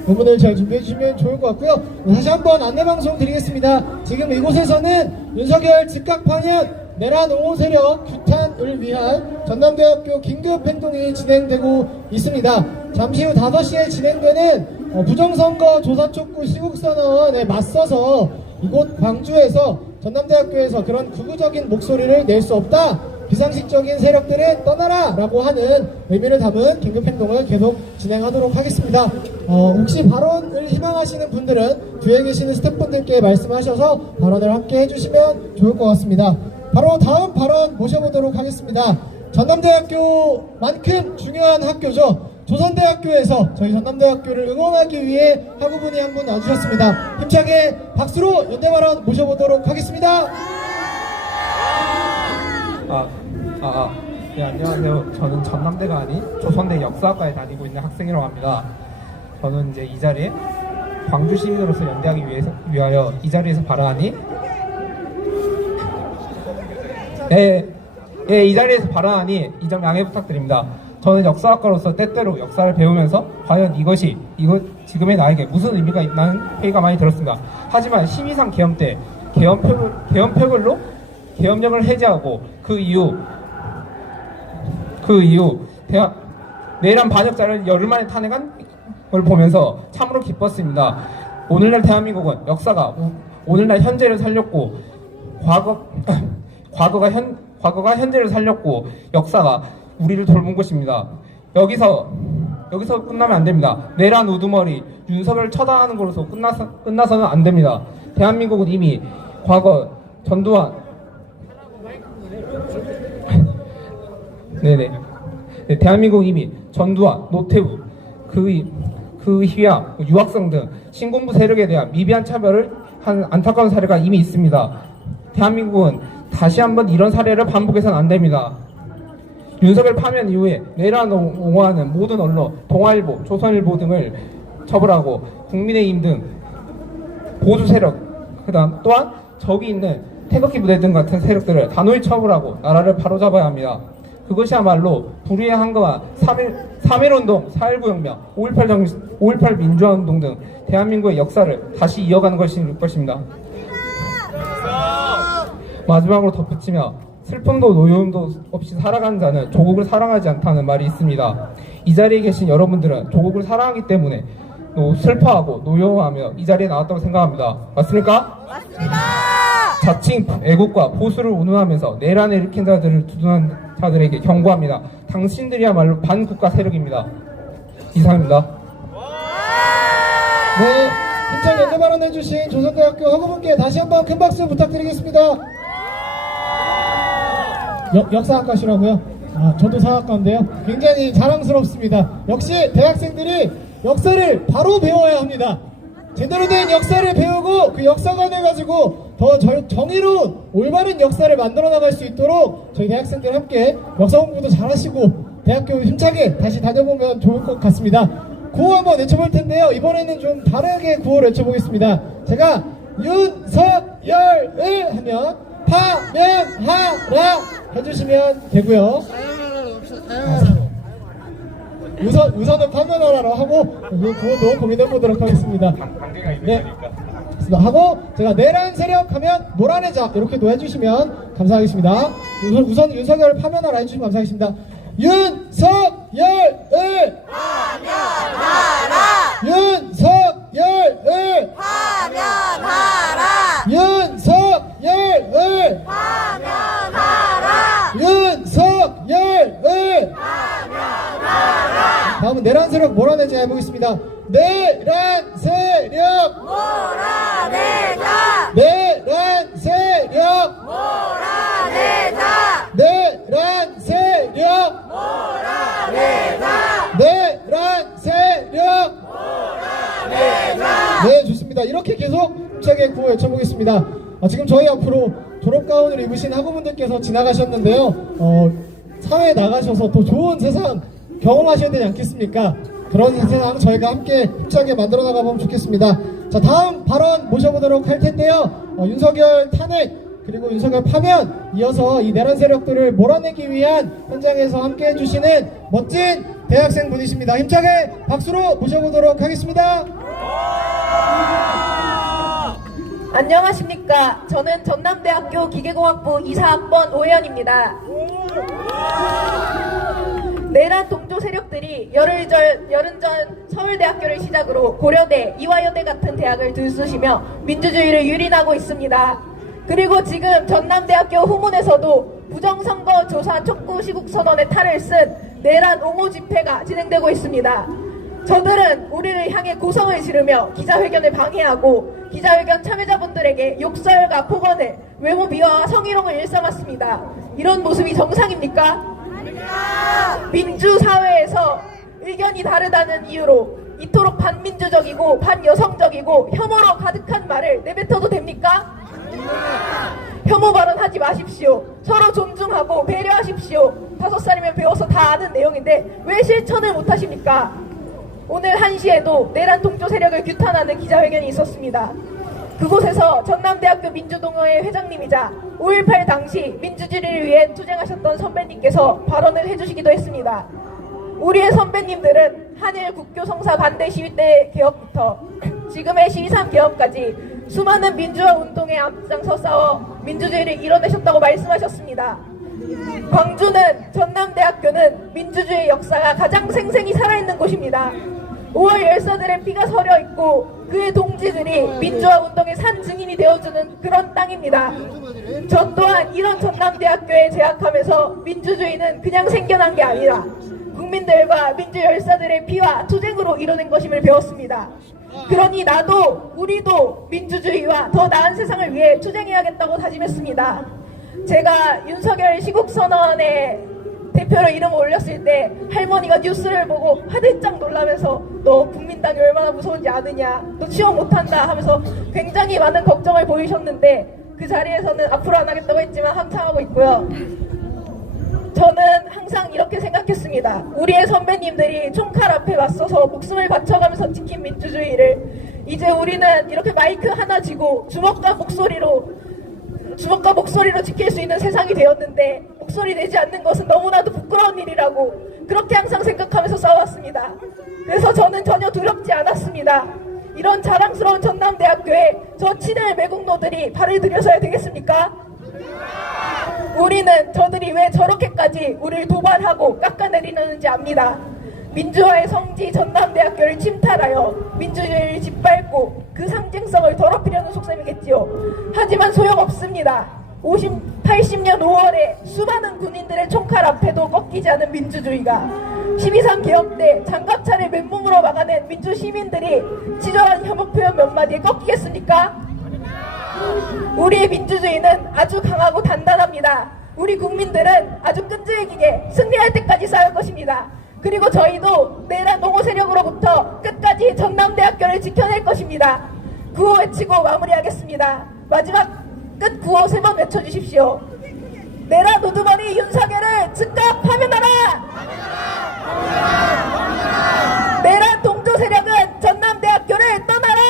부분을 잘 준비해 주시면 좋을 것 같고요. 다시 한번 안내방송 드리겠습니다. 지금 이곳에서는 윤석열 즉각 파면 내란 옹호 세력 규탄을 위한 전남대학교 긴급행동이 진행되고 있습니다. 잠시 후 5시에 진행되는 부정선거 조사촉구 시국선언에 맞서서 이곳 광주에서 전남대학교에서 그런 극우적인 목소리를 낼 수 없다, 비상식적인 세력들은 떠나라 라고 하는 의미를 담은 긴급행동을 계속 진행하도록 하겠습니다. 혹시 발언을 희망하시는 분들은 뒤에 계시는 스태프분들께 말씀하셔서 발언을 함께 해주시면 좋을 것 같습니다. 바로 다음 발언 모셔보도록 하겠습니다. 전남대학교만큼 중요한 학교죠. 조선대학교에서 저희 전남대학교를 응원하기 위해 학우분이 한 분 와주셨습니다. 힘차게 박수로 연대 발언 모셔보도록 하겠습니다. 네, 안녕하세요. 저는 전남대가 아닌 조선대 역사학과에 다니고 있는 학생이라고 합니다. 저는 이제 이 자리에 광주 시민으로서 연대하기 위하여 이 자리에서 발언하니 이 자리에서 발언하니 이 점 양해 부탁드립니다. 저는 역사학과로서 때때로 역사를 배우면서 과연 이것이 지금의 나에게 무슨 의미가 있나는 회의가 많이 들었습니다. 하지만 심의상 계엄 때 계엄표결로 계엄령을 해제하고 그 이후 내란 반역자를 열흘 만에 탄핵한 걸 보면서 참으로 기뻤습니다. 오늘날 대한민국은 역사가 오늘날 현재를 살렸고 과거가 현재를 살렸고 역사가 우리를 돌본 것입니다. 여기서 끝나면 안 됩니다. 내란 우두머리 윤석열 처단하는 것으로 끝나서는 안 됩니다. 대한민국은 이미 과거 전두환 대한민국은 이미 전두환, 노태우, 그 희야, 유학생 등 신군부 세력에 대한 미비한 차별을 한 안타까운 사례가 이미 있습니다. 대한민국은 다시 한번 이런 사례를 반복해서는 안 됩니다. 윤석열 파면 이후에 내란 옹호하는 모든 언론, 동아일보, 조선일보 등을 처벌하고 국민의힘 등 보수 세력, 또한 적이 있는 태극기 부대 등 같은 세력들을 단호히 처벌하고 나라를 바로잡아야 합니다. 그것이야말로 불의의 한거와 3.1운동, 4.19 혁명, 5.18 민주화운동 등 대한민국의 역사를 다시 이어가는 것입니다. 마지막으로 덧붙이며 슬픔도 노여움도 없이 살아가는 자는 조국을 사랑하지 않다는 말이 있습니다. 이 자리에 계신 여러분들은 조국을 사랑하기 때문에 슬퍼하고 노여워하며 이 자리에 나왔다고 생각합니다. 맞습니까? 맞습니다. 자칭 애국과 보수를 운운하면서 내란을 일으킨 자들을 두둔한 자들에게 경고합니다. 당신들이야말로 반국가 세력입니다. 이상입니다. 네, 힘차게 연대 발언해주신 조선대학교 학우분께 다시 한번 큰 박수 부탁드리겠습니다. 역사학과시라고요? 저도 사학과인데요. 굉장히 자랑스럽습니다. 역시 대학생들이 역사를 바로 배워야 합니다. 제대로 된 역사를 배우고 그 역사관을 가지고 더 정의로운 올바른 역사를 만들어 나갈 수 있도록 저희 대학생들 함께 역사 공부도 잘하시고 대학교 힘차게 다시 다녀보면 좋을 것 같습니다. 구호 한번 외쳐볼 텐데요. 이번에는 좀 다르게 구호를 외쳐보겠습니다. 제가 윤석열을 하면 파면하라 해주시면 되고요. 우선은 파면하라로 하고 그 구호도 고민해보도록 하겠습니다. 네, 하고 제가 내란 세력 하면 몰아내자 이렇게도 해주시면 감사하겠습니다. 우선 윤석열을 파면하라 해주시면 감사하겠습니다. 윤석열을 파면하라! 윤석열을 파면하라! 윤석열을 파면하라! 윤석열을 파면하라! 다음은 내란 세력 몰아내자 해보겠습니다. 내란 세력 몰아내자! 내란 세력 몰아내자! 내란 세력 몰아내자! 내란 세력 몰아내자! 네, 좋습니다. 이렇게 계속 힘차게 구호 외쳐보겠습니다. 지금 저희 앞으로 졸업가운을 입으신 학우분들께서 지나가셨는데요. 사회에 나가셔서 더 좋은 세상 경험하셔야 되지 않겠습니까? 그런 세상 저희가 함께 힘차게 만들어 나가보면 좋겠습니다. 자, 다음 발언 모셔보도록 할 텐데요. 윤석열 탄핵 그리고 윤석열 파면 이어서 이 내란 세력들을 몰아내기 위한 현장에서 함께 해주시는 멋진 대학생 분이십니다. 힘차게 박수로 모셔보도록 하겠습니다. 안녕하십니까. 저는 전남대학교 기계공학부 2사학번 오혜연입니다. 내란 동조 세력들이 열흘 전 서울대학교를 시작으로 고려대, 이화여대 같은 대학을 들쑤시며 민주주의를 유린하고 있습니다. 그리고 지금 전남대학교 후문에서도 부정선거 조사 촉구 시국 선언의 탈을 쓴 내란 옹호 집회가 진행되고 있습니다. 저들은 우리를 향해 고성을 지르며 기자회견을 방해하고 기자회견 참여자분들에게 욕설과 폭언을 외모 비하와 성희롱을 일삼았습니다. 이런 모습이 정상입니까? 민주사회에서 의견이 다르다는 이유로 이토록 반민주적이고 반여성적이고 혐오로 가득한 말을 내뱉어도 됩니까? 혐오 발언하지 마십시오. 서로 존중하고 배려하십시오. 5살이면 배워서 다 아는 내용인데 왜 실천을 못하십니까? 오늘 1시에도 내란 동조 세력을 규탄하는 기자회견이 있었습니다. 그곳에서 전남대학교 민주동호회 회장님이자 5.18 당시 민주주의를 위해 투쟁하셨던 선배님께서 발언을 해주시기도 했습니다. 우리의 선배님들은 한일 국교 성사 반대 시위 때 개혁부터 지금의 12.3 개혁까지 수많은 민주화 운동에 앞장서 싸워 민주주의를 이뤄내셨다고 말씀하셨습니다. 광주는 전남대학교는 민주주의 역사가 가장 생생히 살아있는 곳입니다. 5월 열사들의 피가 서려 있고 그의 동지들이 민주화 운동의 산 증인이 되어주는 그런 땅입니다. 저 또한 이런 전남대학교에 재학하면서 민주주의는 그냥 생겨난 게 아니라 국민들과 민주 열사들의 피와 투쟁으로 이뤄낸 것임을 배웠습니다. 그러니 나도 우리도 민주주의와 더 나은 세상을 위해 투쟁해야겠다고 다짐했습니다. 제가 윤석열 시국선언에 대표로 이름을 올렸을 때 할머니가 뉴스를 보고 화들짝 놀라면서 너 국민당이 얼마나 무서운지 아느냐, 너 취업 못한다 하면서 굉장히 많은 걱정을 보이셨는데 그 자리에서는 앞으로 안 하겠다고 했지만 함창하고 있고요. 저는 항상 이렇게 생각했습니다. 우리의 선배님들이 총칼 앞에 맞서서 목숨을 바쳐가면서 지킨 민주주의를 이제 우리는 이렇게 마이크 하나 쥐고 주먹과 목소리로 지킬 수 있는 세상이 되었는데 목소리 내지 않는 것은 너무나도 부끄러운 일이라고 그렇게 항상 생각하면서 싸워왔습니다. 그래서 저는 전혀 두렵지 않았습니다. 이런 자랑스러운 전남대학교에 저 친일 매국노들이 발을 들여서야 되겠습니까? 우리는 저들이 왜 저렇게까지 우리를 도발하고 깎아내리는지 압니다. 민주화의 성지 전남대학교를 침탈하여 민주주의를 짓밟고 그 상징성을 더럽히려는 속셈이겠지요. 하지만 소용없습니다. 80년 5월에 수많은 군인들의 총칼 앞에도 꺾이지 않은 민주주의가 12.3 개혁 때 장갑차를 맨몸으로 막아낸 민주시민들이 치졸한 혐오표현 몇 마디에 꺾이겠습니까? 우리의 민주주의는 아주 강하고 단단합니다. 우리 국민들은 아주 끈질기게 승리할 때까지 싸울 것입니다. 그리고 저희도 내란 옹호 세력으로부터 끝까지 전남대학교를 지켜낼 것입니다. 구호 외치고 마무리하겠습니다. 마지막 끝 구호 3번 외쳐주십시오. 내란 우두머리 윤석열을 즉각 파면하라! 내란 동조 세력은 전남대학교를 떠나라!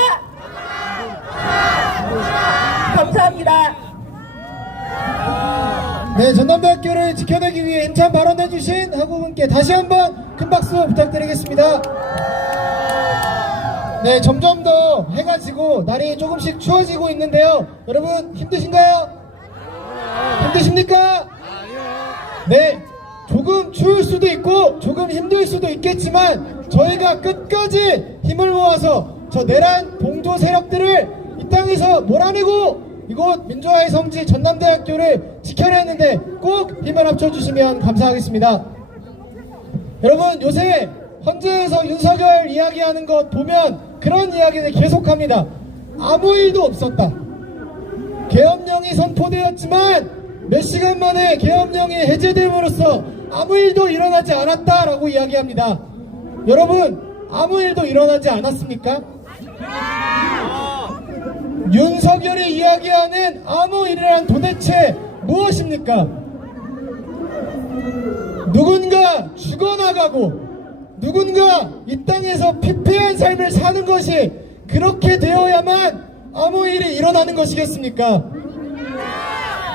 감사합니다. 네, 전남대학교를 지켜내기 위해 힘찬 발언해주신 학우분께 다시 한번 큰 박수 부탁드리겠습니다. 네, 점점 더 해가 지고 날이 조금씩 추워지고 있는데요. 여러분 힘드신가요? 힘드십니까? 네, 조금 추울 수도 있고 조금 힘들 수도 있겠지만 저희가 끝까지 힘을 모아서 저 내란 동조 세력들을 이 땅에서 몰아내고 이곳 민주화의 성지 전남대학교를 지켜내는데 꼭 힘을 합쳐주시면 감사하겠습니다. 여러분, 요새 헌재에서 윤석열 이야기하는 것 보면 그런 이야기를 계속합니다. 아무 일도 없었다. 계엄령이 선포되었지만 몇 시간 만에 계엄령이 해제됨으로써 아무 일도 일어나지 않았다라고 이야기합니다. 여러분, 아무 일도 일어나지 않았습니까? 윤석열이 이야기하는 아무 일이란 도대체 무엇입니까? 누군가 죽어나가고 누군가 이 땅에서 피폐한 삶을 사는 것이 그렇게 되어야만 아무 일이 일어나는 것이겠습니까?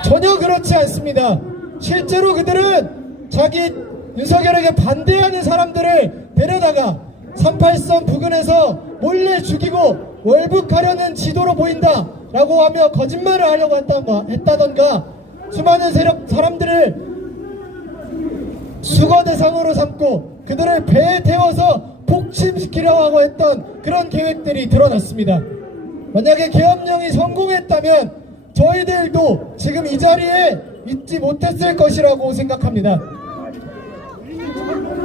전혀 그렇지 않습니다. 실제로 그들은 자기 윤석열에게 반대하는 사람들을 데려다가 383 부근에서 몰래 죽이고 월북하려는 지도로 보인다. 라고 하며 거짓말을 하려고 했다던가 수많은 사람들을 수거 대상으로 삼고 그들을 배에 태워서 복침시키려고 하고 했던 그런 계획들이 드러났습니다. 만약에 계엄령이 성공했다면 저희들도 지금 이 자리에 있지 못했을 것이라고 생각합니다.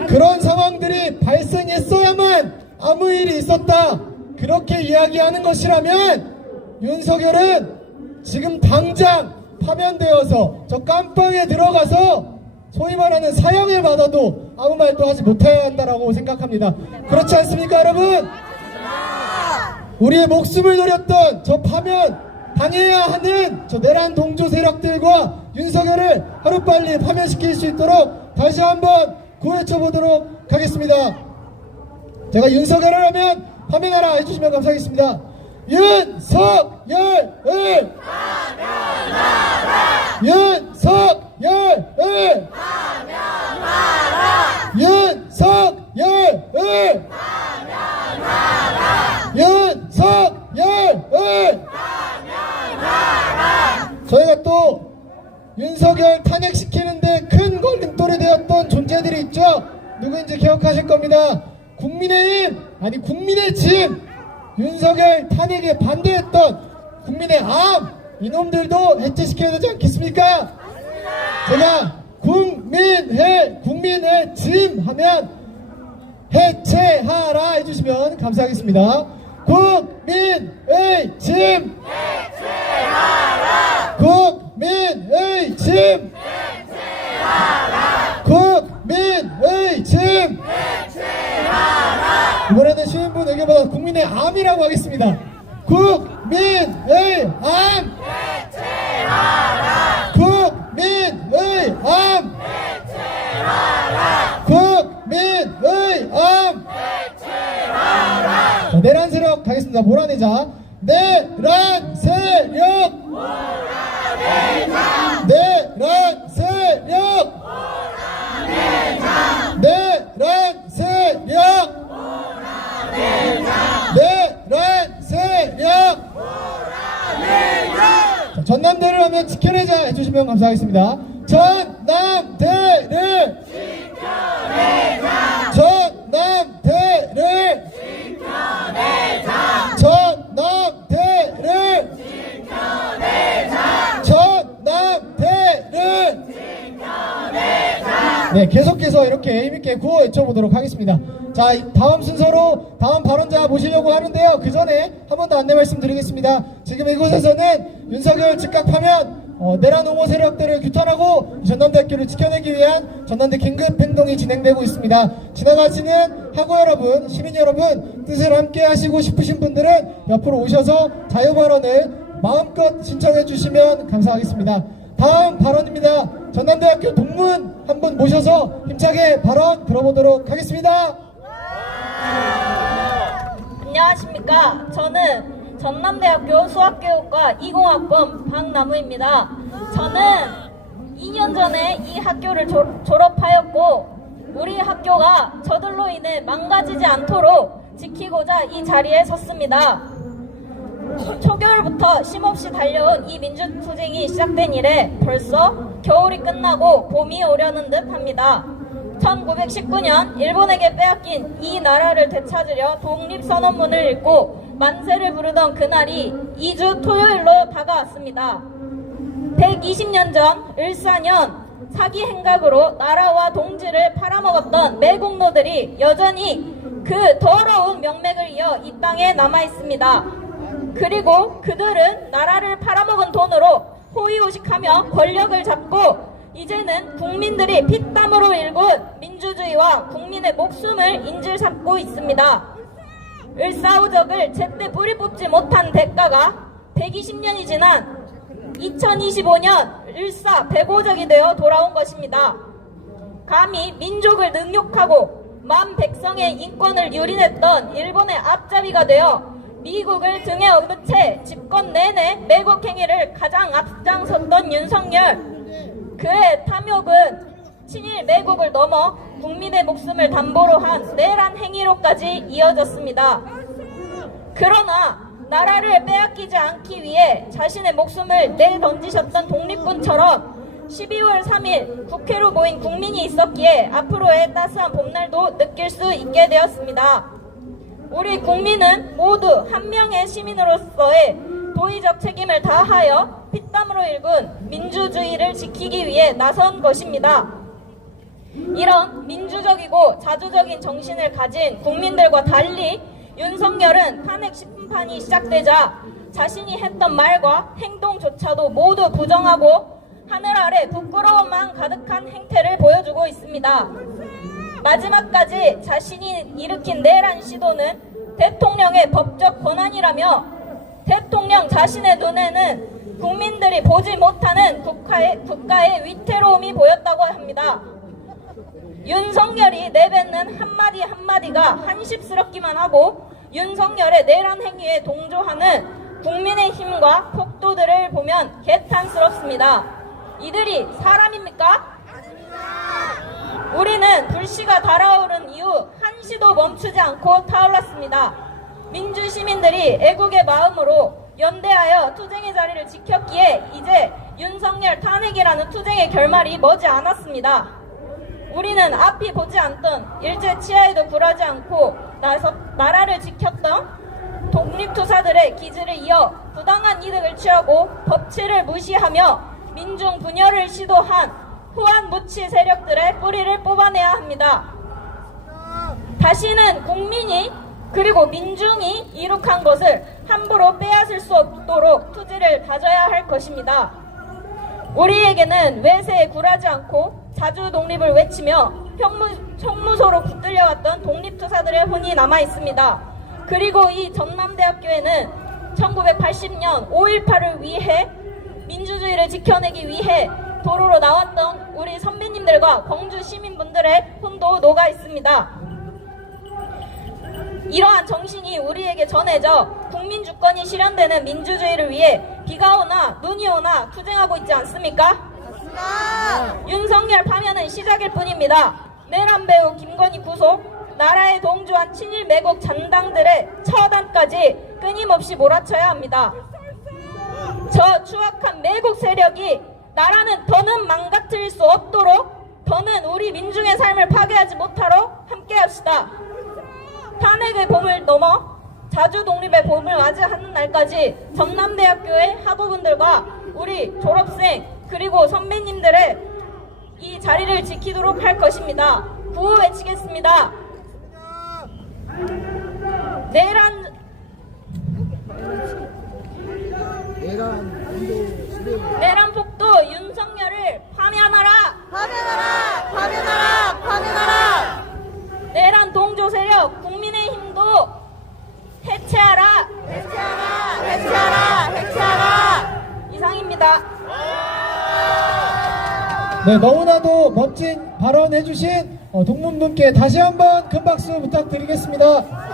그런 상황들이 발생했어야만 아무 일이 있었다, 그렇게 이야기하는 것이라면 윤석열은 지금 당장 파면되어서 저 깜빵에 들어가서 소위 말하는 사형을 받아도 아무 말도 하지 못해야 한다라고 생각합니다. 그렇지 않습니까, 여러분? 우리의 목숨을 노렸던 저 파면 당해야 하는 저 내란 동조 세력들과 윤석열을 하루빨리 파면시킬 수 있도록 다시 한번 구호외쳐보도록 하겠습니다. 제가 윤석열을 하면 파면하라 해주시면 감사하겠습니다. 윤석열을 파면하라! 윤석열을 파면하라! 윤석열을 파면하라! 윤석열을 파면하라! 저희가 또 윤석열 탄핵시키는데 큰 걸림돌이 되었던 존재들이 있죠. 누구인지 기억하실 겁니다. 국민의힘, 아니 국민의 짐, 윤석열 탄핵에 반대했던 국민의암, 이놈들도 해체시켜야 되지 않겠습니까? 제가 국민의 짐 하면 해체하라 해주시면 감사하겠습니다. 국민의 짐 해체하라! 국민의 짐 해체하라! 국민의 짐 해체하라! 이번에는 시민분 의견보다 국민의 암이라고 하겠습니다. 국민의 암 해체하라! 국민의 암 해체하라! 국민의 암 해체하라! 자, 내란 세력 가겠습니다. 몰아내자. 내란 세력 몰아내자. 내란 세력 몰아내자. 내란 세력 몰아내자. 내란 세력 몰아내자. 자, 전남대를 하면 지켜내자 해주시면 감사하겠습니다. 전남대를 지켜내자. 전남대를 지켜내자. 전남대를 지켜내자. 전남대를 지켜내자. 네, 계속해서 이렇게 힘있게 구호 외쳐보도록 하겠습니다. 자, 다음 순서로 다음 발언자 모시려고 하는데요. 그 전에 한 번 더 안내 말씀드리겠습니다. 지금 이곳에서는 윤석열 즉각 파면 내란 옹호 세력들을 규탄하고 전남대학교를 지켜내기 위한 전남대 긴급 행동이 진행되고 있습니다. 지나가시는 학우 여러분, 시민 여러분, 뜻을 함께 하시고 싶으신 분들은 옆으로 오셔서 자유 발언을 마음껏 신청해 주시면 감사하겠습니다. 다음 발언입니다. 전남대학교 동문 한 분 모셔서 힘차게 발언 들어보도록 하겠습니다. 안녕하십니까. 저는 전남대학교 수학교육과 20학번 박나무입니다. 저는 2년 전에 이 학교를 졸업하였고 우리 학교가 저들로 인해 망가지지 않도록 지키고자 이 자리에 섰습니다. 초겨울부터 쉼없이 달려온 이 민주투쟁이 시작된 이래 벌써 겨울이 끝나고 봄이 오려는 듯 합니다. 1919년 일본에게 빼앗긴 이 나라를 되찾으려 독립선언문을 읽고 만세를 부르던 그날이 2주 토요일로 다가왔습니다. 120년 전 을사년 사기 행각으로 나라와 동지를 팔아먹었던 매국노들이 여전히 그 더러운 명맥을 이어 이 땅에 남아있습니다. 그리고 그들은 나라를 팔아먹은 돈으로 호의호식하며 권력을 잡고 이제는 국민들이 피땀으로 일군 민주주의와 국민의 목숨을 인질삼고 있습니다. 을사오적을 제때 뿌리 뽑지 못한 대가가 120년이 지난 2025년 을사 105적이 되어 돌아온 것입니다. 감히 민족을 능욕하고 만 백성의 인권을 유린했던 일본의 앞잡이가 되어 미국을 등에 업은 채 집권 내내 매국 행위를 가장 앞장섰던 윤석열. 그의 탐욕은 친일 매국을 넘어 국민의 목숨을 담보로 한 내란 행위로까지 이어졌습니다. 그러나 나라를 빼앗기지 않기 위해 자신의 목숨을 내던지셨던 독립군처럼 12월 3일 국회로 모인 국민이 있었기에 앞으로의 따스한 봄날도 느낄 수 있게 되었습니다. 우리 국민은 모두 한 명의 시민으로서의 도의적 책임을 다하여 피땀으로 일군 민주주의를 지키기 위해 나선 것입니다. 이런 민주적이고 자주적인 정신을 가진 국민들과 달리 윤석열은 탄핵 심판이 시작되자 자신이 했던 말과 행동조차도 모두 부정하고 하늘 아래 부끄러움만 가득한 행태를 보여주고 있습니다. 마지막까지 자신이 일으킨 내란 시도는 대통령의 법적 권한이라며 대통령 자신의 눈에는 국민들이 보지 못하는 국가의 위태로움이 보였다고 합니다. 윤석열이 내뱉는 한마디 한마디가 한심스럽기만 하고 윤석열의 내란 행위에 동조하는 국민의힘과 폭도들을 보면 개탄스럽습니다. 이들이 사람입니까? 우리는 불씨가 달아오른 이후 한시도 멈추지 않고 타올랐습니다. 민주시민들이 애국의 마음으로 연대하여 투쟁의 자리를 지켰기에 이제 윤석열 탄핵이라는 투쟁의 결말이 머지 않았습니다. 우리는 앞이 보지 않던 일제 치하에도 굴하지 않고 나라를 지켰던 독립투사들의 기질을 이어 부당한 이득을 취하고 법치를 무시하며 민중 분열을 시도한 후한무치 세력들의 뿌리를 뽑아내야 합니다. 다시는 국민이 그리고 민중이 이룩한 것을 함부로 빼앗을 수 없도록 투지를 다져야 할 것입니다. 우리에게는 외세에 굴하지 않고 자주 독립을 외치며 형무소로 붙들려왔던 독립투사들의 혼이 남아있습니다. 그리고 이 전남대학교에는 1980년 5.18을 위해 민주주의를 지켜내기 위해 도로로 나왔던 우리 선배님들과 광주 시민분들의 혼도 녹아 있습니다. 이러한 정신이 우리에게 전해져 국민주권이 실현되는 민주주의를 위해 비가 오나 눈이 오나 투쟁하고 있지 않습니까? 윤석열 파면은 시작일 뿐입니다. 내란 배우 김건희 구속, 나라에 동조한 친일 매국 잔당들의 처단까지 끊임없이 몰아쳐야 합니다. 저 추악한 매국 세력이 나라는 더는 망가뜨릴 수 없도록 더는 우리 민중의 삶을 파괴하지 못하도록 함께합시다. 탄핵의 봄을 넘어 자주 독립의 봄을 맞이하는 날까지 전남대학교의 학우분들과 우리 졸업생 그리고 선배님들의 이 자리를 지키도록 할 것입니다. 구호 외치겠습니다. 내란 폭도 윤석열을 파면하라! 파면하라! 파면하라! 파면하라! 내란 동조 세력 국민의힘도 해체하라! 해체하라! 해체하라! 해체하라! 이상입니다. 네, 너무나도 멋진 발언 해주신 동문분께 다시 한번 큰 박수 부탁드리겠습니다.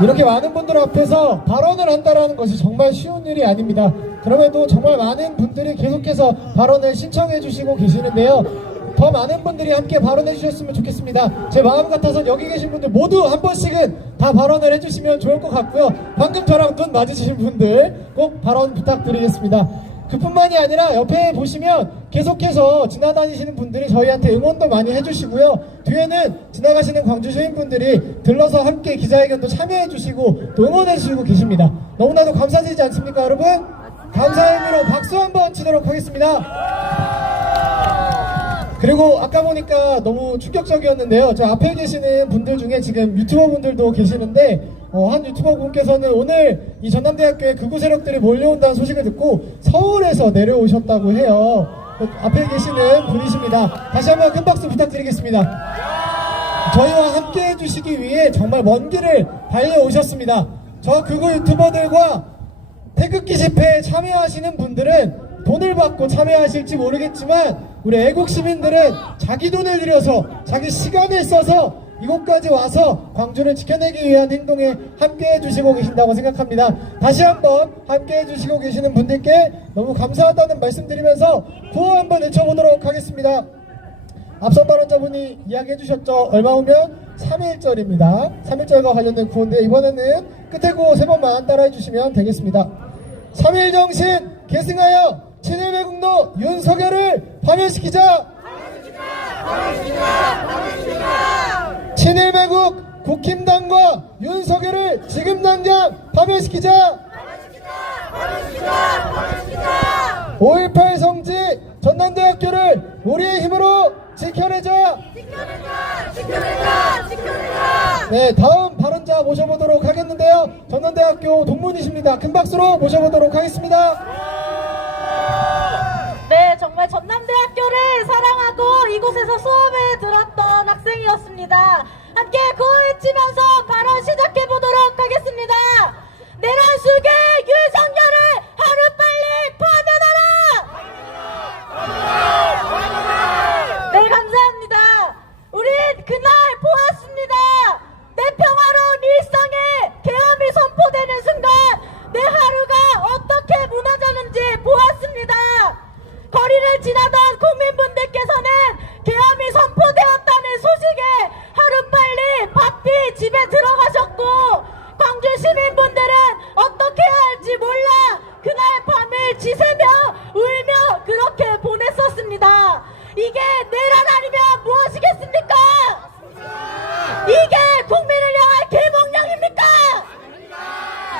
이렇게 많은 분들 앞에서 발언을 한다는 것이 정말 쉬운 일이 아닙니다. 그럼에도 정말 많은 분들이 계속해서 발언을 신청해 주시고 계시는데요. 더 많은 분들이 함께 발언해 주셨으면 좋겠습니다. 제 마음 같아서 여기 계신 분들 모두 한 번씩은 다 발언을 해주시면 좋을 것 같고요. 방금 저랑 눈 맞으신 분들 꼭 발언 부탁드리겠습니다. 그뿐만이 아니라 옆에 보시면 계속해서 지나다니시는 분들이 저희한테 응원도 많이 해주시고요. 뒤에는 지나가시는 광주 시민분들이 들러서 함께 기자회견도 참여해주시고 또 응원해주시고 계십니다. 너무나도 감사드리지 않습니까, 여러분? 감사의 의미로 박수 한번 치도록 하겠습니다. 그리고 아까 보니까 너무 충격적이었는데요. 저 앞에 계시는 분들 중에 지금 유튜버 분들도 계시는데 한 유튜버 분께서는 오늘 이 전남대학교에 극우 세력들이 몰려온다는 소식을 듣고 서울에서 내려오셨다고 해요. 앞에 계시는 분이십니다. 다시 한번 큰 박수 부탁드리겠습니다. 저희와 함께 해주시기 위해 정말 먼 길을 달려오셨습니다. 저 극우 유튜버들과 태극기 집회에 참여하시는 분들은 돈을 받고 참여하실지 모르겠지만 우리 애국 시민들은 자기 돈을 들여서 자기 시간을 써서 이곳까지 와서 광주를 지켜내기 위한 행동에 함께 해주시고 계신다고 생각합니다. 다시 한번 함께 해주시고 계시는 분들께 너무 감사하다는 말씀드리면서 구호 한번 외쳐보도록 하겠습니다. 앞선 발언자분이 이야기해 주셨죠. 얼마 후면 3.1절입니다. 3.1절과 관련된 구호인데 이번에는 끝에 구호 3번만 따라해 주시면 되겠습니다. 3.1 정신 계승하여 친일매국노 윤석열을 파면시키자. 친일매국 국힘당과 윤석열을 지금 당장 파면시키자. 5.18 성지 전남대학교를 우리의 힘으로 지켜내자. 네, 다음 발언자 모셔보도록 하겠는데요. 전남대학교 동문이십니다. 큰 박수로 모셔보도록 하겠습니다. 네, 정말 전남대학교를 사랑하고 이곳에서 수업에 들었던 학생이었습니다. 함께 구호 외치면서 발언 시작해보도록 하겠습니다. 내란 수계 윤석열을 하루빨리 파면하라! 네, 감사합니다. 우린 그날 보았습니다. 내 평화로운 일상에 계엄이 선포되는 순간 내 하루가 어떻게 무너졌는지 보았습니다. 거리를 지나던 국민분들께서는 계엄이 선포되었다는 소식에 하루빨리 바삐 집에 들어가셨고, 광주 시민분들은 어떻게 해야 할지 몰라 그날 밤을 지새며 울며 그렇게 보냈었습니다. 이게 내란 아니면 무엇이겠습니까? 이게 국민을 향한 계몽령입니까?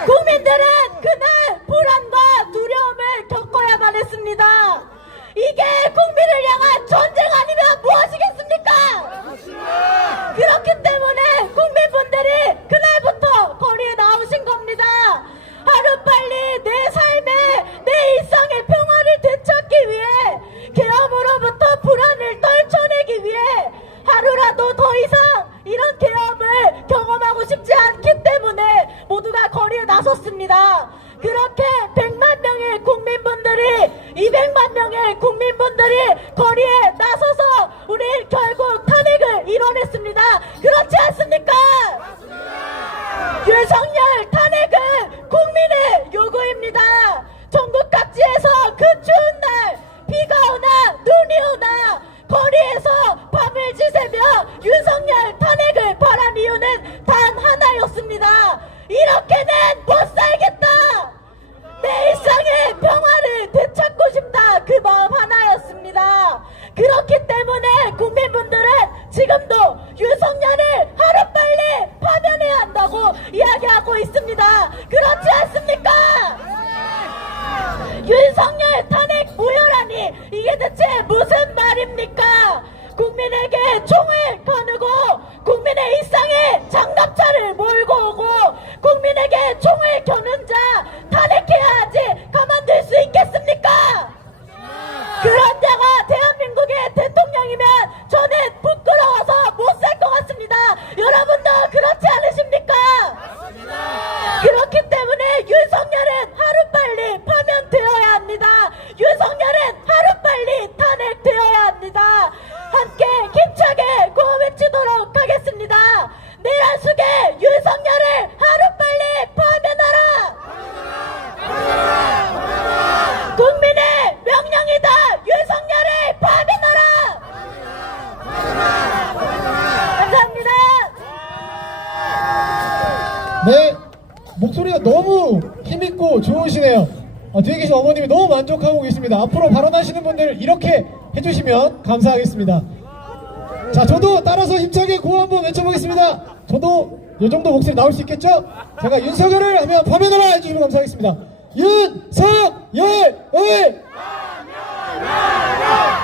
국민들은 그날 불안과 두려움을 겪어야만 했습니다. 이게 국민을 향한 전쟁 아니면 무엇이겠습니까? 그렇기 때문에 국민분들이 그날부터 거리에 나오신 겁니다. 하루빨리 내 삶에 내 일상의 평화를 되찾기 위해, 계엄으로부터 불안을 떨쳐내기 위해 하루라도 더 이상 이런 계엄을 경험하고 싶지 않기 때문에 모두가 거리에 나섰습니다. 그렇게 100만 명의 국민분들이, 200만 명의 국민분들이 거리에 나서서 우리 결국 탄핵을 이뤄냈습니다. 그렇지 않습니까? 윤석열 탄핵은 국민의 요구입니다. 전국 각지에서 그 추운 날 비가 오나 눈이 오나 거리에서 밤을 지새며 윤석열 탄핵을 바란 이유는 단 하나였습니다. 이렇게는 못 살겠다. 내 일상의 평화를 되찾고 싶다. 그 마음 하나였습니다. 그렇기 때문에 국민분들은 지금도 윤석열을 하루빨리 파면해야 한다고 이야기하고 있습니다. 그렇지 않습니까? 윤석열 탄핵 무효라니 이게 대체 무슨 말입니까? 국민에게 총을 거누고 국민의 일상에 장갑차를 몰고 오고 국민에게 총을 겨눈 자 탄핵해야 하지 가만둘 수 있겠습니까? 그런 자가 대한민국의 대통령이면 저는 부끄러워서 못 살 것 같습니다. 여러분도 그렇지 않으십니까? 그렇기 때문에 윤석열은 하루빨리 파면되어야 합니다. 윤석열은 하루빨리 탄핵되어야 합니다. 함께 힘차게 구호 외치도록 하겠습니다. 내란 수계 윤석열을 하루빨리 파면하라! 국민의 명령이다! 윤석열을 파면하라! 감사합니다. 네, 목소리가 너무 힘있고 좋으시네요. 뒤에 계신 어머님이 너무 만족하고 계십니다. 앞으로 발언하시는 분들 이렇게 해주시면 감사하겠습니다. 자, 저도 따라서 힘차게 구호 한번 외쳐보겠습니다. 저도 이 정도 목소리 나올 수 있겠죠? 제가 윤석열을 하면 파면하라 해주시면 감사하겠습니다. 윤석열을!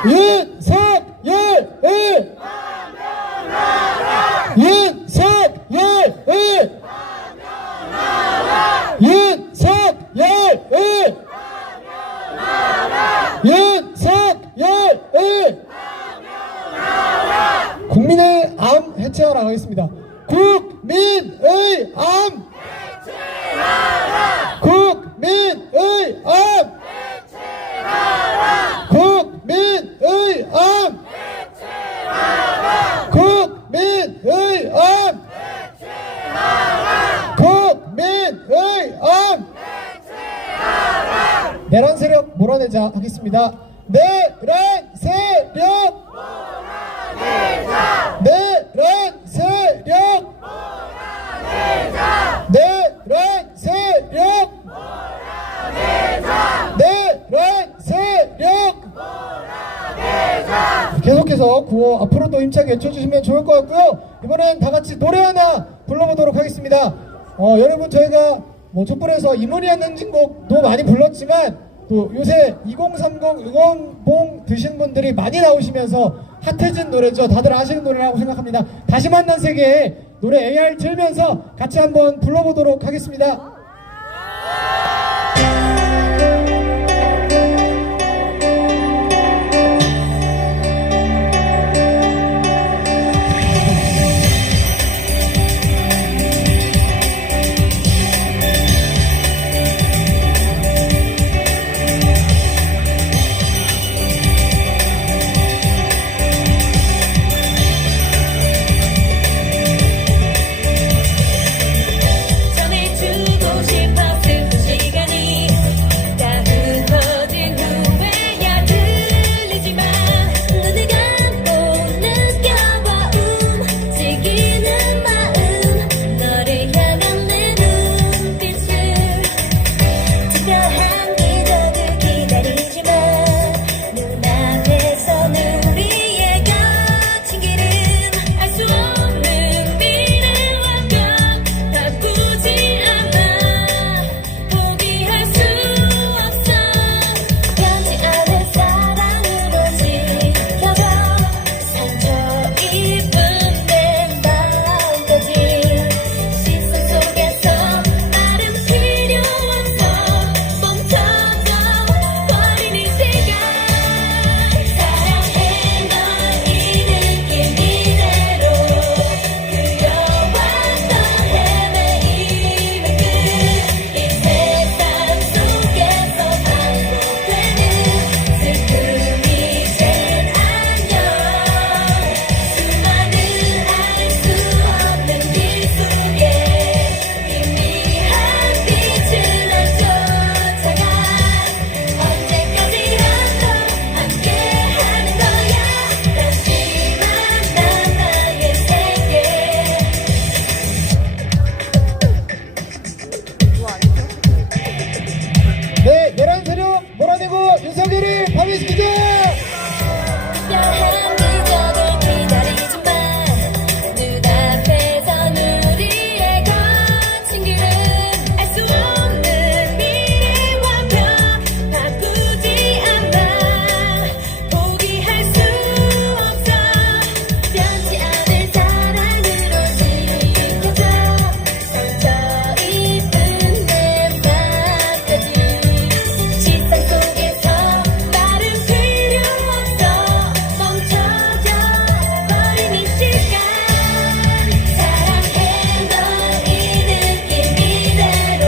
윤석열을! 윤석열을! 윤석열을! 윤석열을! 국민의 암 해체하라 하겠습니다. 국민의 암 해체하라! 국민의 암 해체하라! 국민의 암 해체하라! 국민의 암 해체하라! 국민의 암 해체하라! 내란 세력 몰아내자 하겠습니다. 내란 세력 몰아내자! 계속해서 구호 앞으로도 힘차게 외쳐주시면 좋을 것 같고요. 이번엔 다 같이 노래 하나 불러보도록 하겠습니다. 여러분 저희가 뭐 촛불에서 이문희의 능진곡도 많이 불렀지만 또 요새 2030 응원봉 드신 분들이 많이 나오시면서 핫해진 노래죠. 다들 아시는 노래라고 생각합니다. 다시 만난 세계의 노래 AR 들면서 같이 한번 불러보도록 하겠습니다. 전해주고 싶었을 그 시간이 다 흩어진 후에야 들리지만 눈을 감고 느껴봐 움직이는 마음 너를 향한 내 눈빛을 특별한 기적을 기다리지만 눈앞에서는 우리의 거친 길은 알 수 없는 미래 완벽 바꾸지 않아 포기할 수 없어 변치 않을 사랑으로 지켜줘 상처 입은 내 마음까지 시선 속에서 말은 필요 없어 멈춰져 버린 이 시간 사랑해 널 이 느낌 이대로 그려왔던 헤매임의 끝이 세상 속에서 반복되는 슬픔이 이젠 안녕 수많은 알 수 없는 길 속에 희미한 빛을 난 쫓아가 언제까지라도 함께하는 거야 다시 만난 나의 세계 네, 11세력 몰아내고 윤석열을 파괴시키자! 특별한 기적을 기다리지만 눈앞에선 우리의 거친 길은 알 수 없는 미래 완벽 바꾸지 않아 포기할 수 없어 변치 않을 사랑으로 지켜줘 상처 입은 내 맘까지 시선 속에서 말은 필요 없어 멈춰져 버린 이 시간 사랑해 널 이 느낌 이대로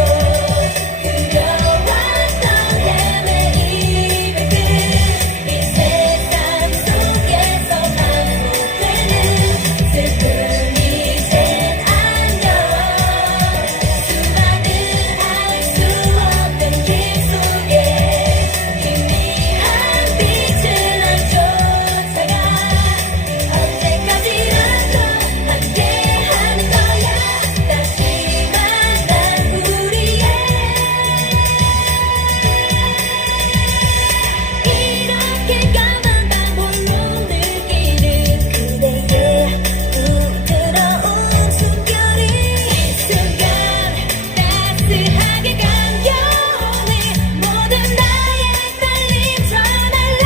그려왔던 헤매임의 끝이 세상 속에서 반복되는 슬픔이 이젠 안녕 수많은 알 수 없는 길 속에 희미한 빛을 난 쫓아가 언제까지라도 함께하는 거야 다시 만난 우리의 이렇게 까만 밤 홀로 느끼는 그대의 부드러운 숨결이 이 순간 따스하게 감겨오네 모든 나의 떨림 전할래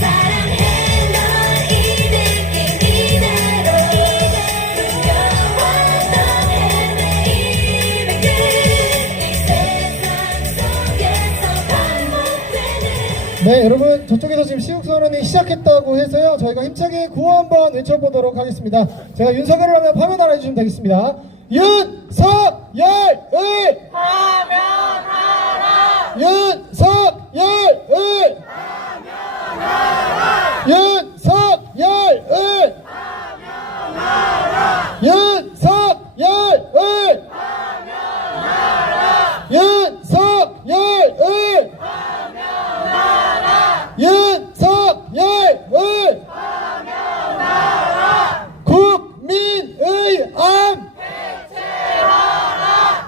사랑해 널 이 느낌 이대로 그려왔던 헤매임의 끝이 세상 속에서 반복되는 네, 여러분 저쪽에서 지금 시국선언이 시작했다고 해서요. 저희가 힘차게 구호 한번 외쳐보도록 하겠습니다. 제가 윤석열을 하면 파면 하나 해주시면 되겠습니다. 윤석열을 파면하라! 윤석열을 파면하라! 윤석열을 파면하라! 윤석열을 파면하라! 윤석열을 윤석열을 국민의 암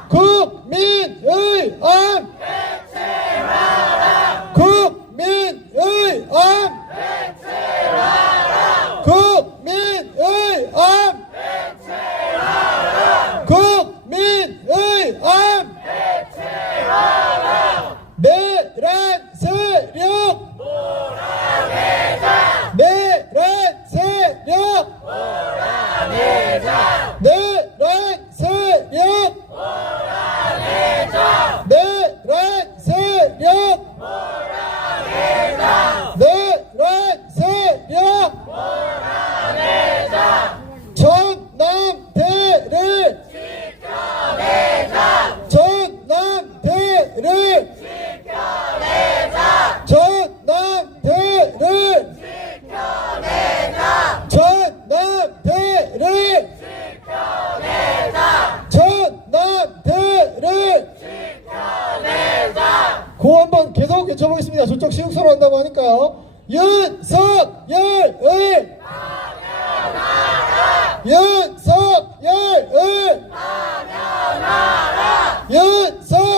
국민의 암 국민의 전남대를 고 한번 계속 외쳐보겠습니다. 저쪽 시국서로 한다고 하니까요. 윤석열을 윤석열을 윤석열을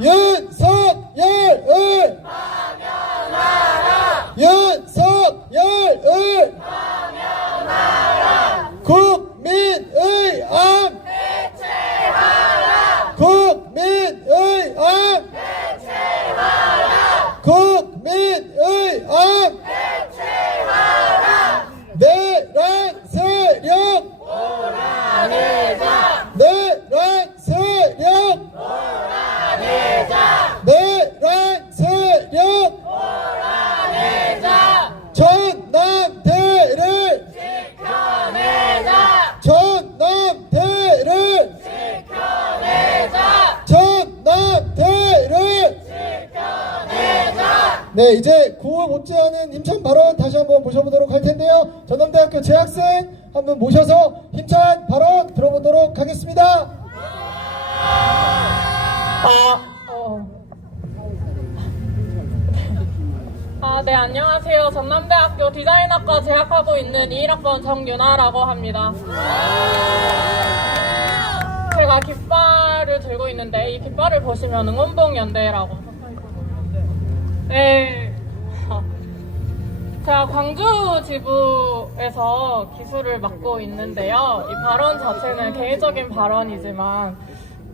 윤석열을 윤석열을 국민의힘 국민의힘 국민의힘 내란 세력 내란 세력 내란 세력 전남대를 전남대를 전남대를 네, 이제 구호 못지않은 힘찬 발언 다시 한번 모셔보도록 할 텐데요. 전남대학교 재학생 한분 모셔서 힘찬 발언 들어보도록 하겠습니다. 네, 안녕하세요. 전남대학교 디자인학과 재학하고 있는 21학번 정윤아라고 합니다. 제가 깃발을 들고 있는데 이 깃발을 보시면 응원봉연대라고 적혀있거든요. 네. 제가 광주 지부에서 기술을 맡고 있는데요. 이 발언 자체는 개인적인 발언이지만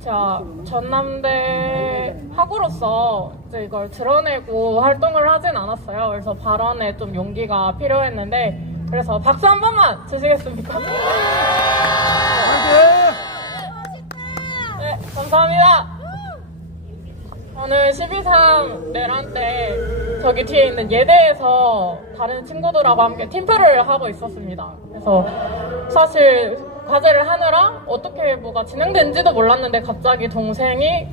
제가 전남대 학우로서 이제 이걸 드러내고 활동을 하진 않았어요. 그래서 발언에 좀 용기가 필요했는데 그래서 박수 한 번만 주시겠습니까? 네, 감사합니다. 오늘 12.3 내란 때 저기 뒤에 있는 예대에서 다른 친구들하고 함께 팀플을 하고 있었습니다. 그래서 사실 과제를 하느라 어떻게 뭐가 진행된지도 몰랐는데 갑자기 동생이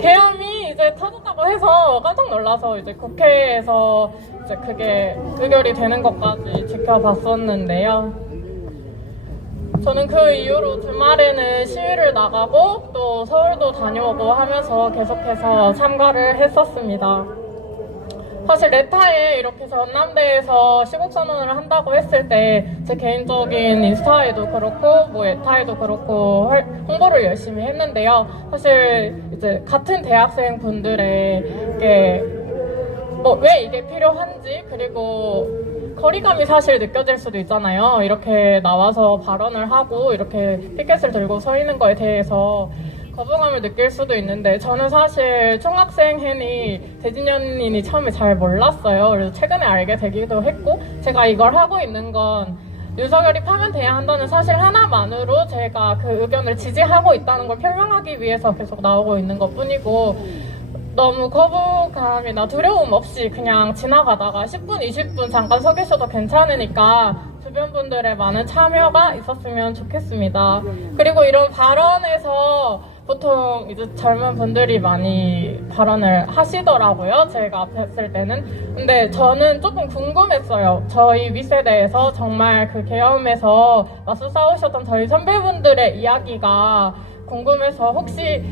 계엄이 이제 터졌다고 해서 깜짝 놀라서 이제 국회에서 이제 그게 의결이 되는 것까지 지켜봤었는데요. 저는 그 이후로 주말에는 시위를 나가고 또 서울도 다녀오고 하면서 계속해서 참가를 했었습니다. 사실 레타에 이렇게 전남대에서 시국선언을 한다고 했을 때 제 개인적인 인스타에도 그렇고 뭐 에타에도 그렇고 홍보를 열심히 했는데요. 사실 이제 같은 대학생 분들에게 왜 이게 필요한지 그리고 거리감이 사실 느껴질 수도 있잖아요. 이렇게 나와서 발언을 하고 이렇게 피켓을 들고 서 있는 거에 대해서 거부감을 느낄 수도 있는데 저는 사실 총학생 회니 대진연인이 처음에 잘 몰랐어요. 그래서 최근에 알게 되기도 했고 제가 이걸 하고 있는 건 윤석열이 파면돼야 한다는 사실 하나만으로 제가 그 의견을 지지하고 있다는 걸 표명하기 위해서 계속 나오고 있는 것뿐이고 너무 거부감이나 두려움 없이 그냥 지나가다가 10분, 20분 잠깐 서 계셔도 괜찮으니까 주변 분들의 많은 참여가 있었으면 좋겠습니다. 그리고 이런 발언에서 보통 이제 젊은 분들이 많이 발언을 하시더라고요. 제가 뵀을 때는. 근데 저는 조금 궁금했어요. 저희 윗세대에서 정말 그 계엄에서 맞서 싸우셨던 저희 선배분들의 이야기가 궁금해서 혹시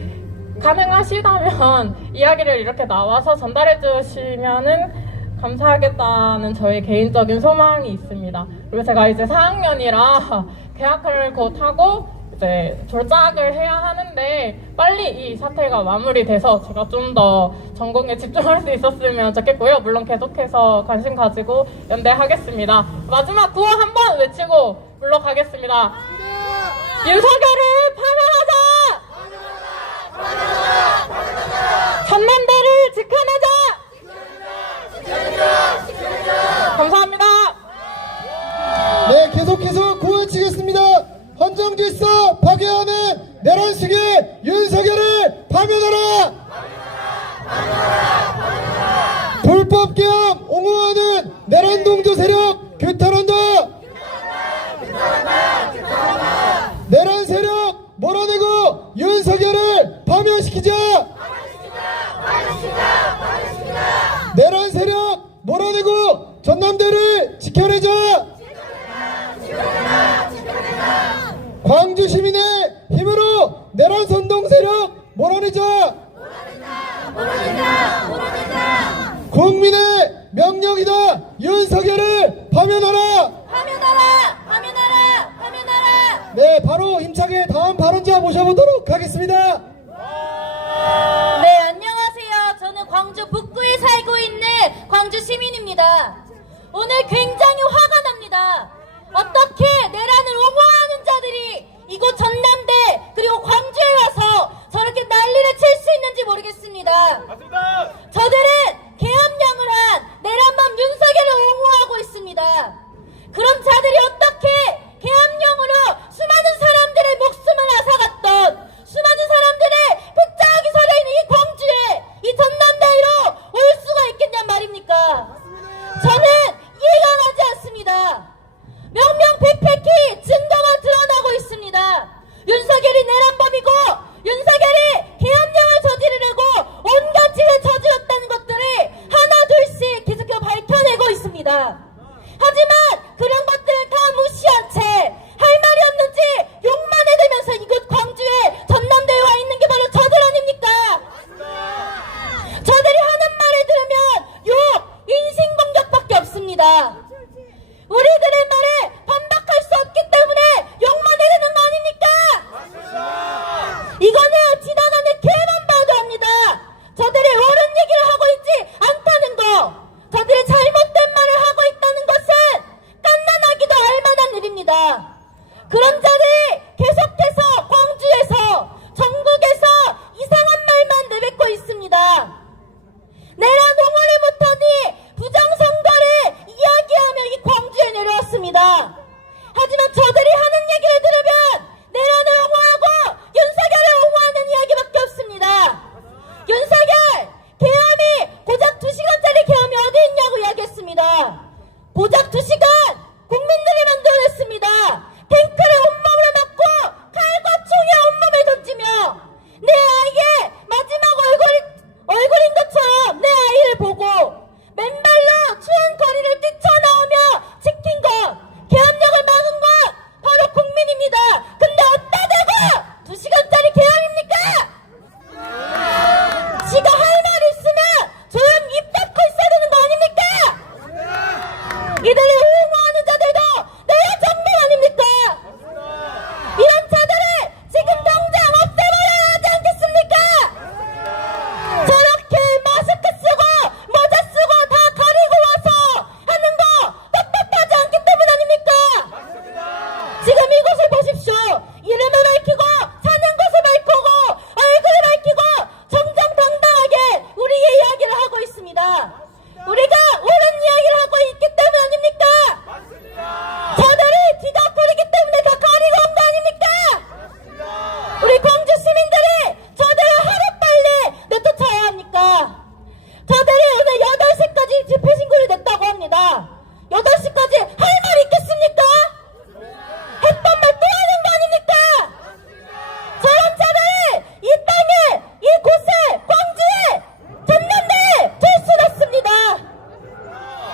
가능하시다면 이야기를 이렇게 나와서 전달해 주시면은 감사하겠다는 저의 개인적인 소망이 있습니다. 그리고 제가 이제 4학년이라 개학을 곧 하고 이제 졸작을 해야 하는데 빨리 이 사태가 마무리돼서 제가 좀 더 전공에 집중할 수 있었으면 좋겠고요. 물론 계속해서 관심 가지고 연대하겠습니다. 마지막 구호 한번 외치고 물러가겠습니다. 윤석열을 파면하자! 전남대를 지켜내자! 감사합니다. 네, 계속해서 구호 외치겠습니다. 헌정질서 파괴하는 내란 시기에 윤석열을 파면하라! 불법 계엄 옹호하는 내란 동조 세력 규탄한다! 내란 세력 몰아내고 윤석열을 파면시키자! 몰아내고 전남대를 지켜내자! 광주 시민의 힘으로 내란 선동 세력 몰아내자! 국민의 명령이다! 윤석열을 파면하라! 파면하라! 네, 바로 힘차게 다음 발언자 모셔보도록 하겠습니다. 네, 안녕하세요. 저는 광주 북구에 살고 있는 광주 시민입니다. 오늘 굉장히 화가 납니다. 어떻게 내란을 옹호하는 자들이 이곳 전남대 그리고 광주에 와서 저렇게 난리를 칠 수 있는지 모르겠습니다. 저들은 계엄령을 한 내란범 윤석열을 옹호하고 있습니다. 그런 자들이 어떻게 계엄령으로 수많은 사람들의 목숨을 앗아갔던 수많은 사람들의 핏자국이 서려있는 이 광주에 이 전남대로 올 수가 있겠냔 말입니까? 저는 이해가 가지 않습니다. 명명백백히 증거가 드러나고 있습니다. 윤석열이 내란범이고 윤석열이 계엄령을 저지르려고 온갖 짓을 저질렀다는 것들을 하나 둘씩 계속해서 밝혀내고 있습니다. 하지만 그런 것들을 다 무시한 채 할 말이 없는지 욕만 해대면서 이곳 광주에 전남대에 와 있는 게 바로 저들 아닙니까? 저들이 하는 말을 들으면 욕, 인신공격밖에 없습니다. 우리들의 말에 반박할 수 없기 때문에 욕만 해대는 거 아닙니까? 이거는 지나가는 개만 봐도 합니다. 저들이 옳은 얘기를 하고 있지 않다는 거, 저들이 잘못된 말을 하고 있다는 것은 깐난하기도 알만한 일입니다. 그런 자들이 계속해서 광주에서 전국에서 이상한 말만 내뱉고 있습니다. 내란 옹호를 못하니 부정선거를 이야기하며 이 광주에 내려왔습니다. 하지만 저들이 하는 얘기를 들으면 내란을 옹호하고 윤석열을 옹호하는 이야기밖에 없습니다. 윤석열, 계엄이 고작 2시간짜리 계엄이 어디 있냐고 이야기했습니다. 고작 2시간 국민들이 만들어냈습니다. 탱크를 온몸으로 맞고 칼과 총에 온몸을 던지며 내 아이의 마지막 얼굴인 것처럼 내 아이를 보고 맨발로 추운 거리를 뛰쳐나오며 지킨 것, 계엄령을 막은 것 바로 국민입니다. 근데 어디다 대고 2시간짜리 계엄입니까? 지가 할 말 있으면 조용히 입 닫고 있어야 되는 거 아닙니까? 이들을 옹호하는 자들도 내가 정말 아닙니까? 이런 자들을 지금 당장 없애버려야 하지 않겠습니까? 저렇게 마스크 쓰고 모자 쓰고 다 가리고 와서 하는 거 답답하지 않기 때문 아닙니까? 지금 이곳을 보십시오. 이름을 밝히고 사는 곳을 밝히고 얼굴을 밝히고 정정당당하게 우리의 이야기를 하고 있습니다. 우리가 옳은 이야기를 하고 있기 때문 아닙니까? 저들이 뒤가 부리기 때문에 다 가리고 온 거 아닙니까? 우리 광주 시민들이 저들을 하루빨리 내쫓아야 합니까? 저들이 오늘 8시까지 집회 신고를 냈다고 합니다. 8시까지 할 말 있겠습니까? 했던 말 또 하는 거 아닙니까? 저런 자들을 이 땅에, 이곳에, 광주에, 전남대에 둘 수는 없습니다.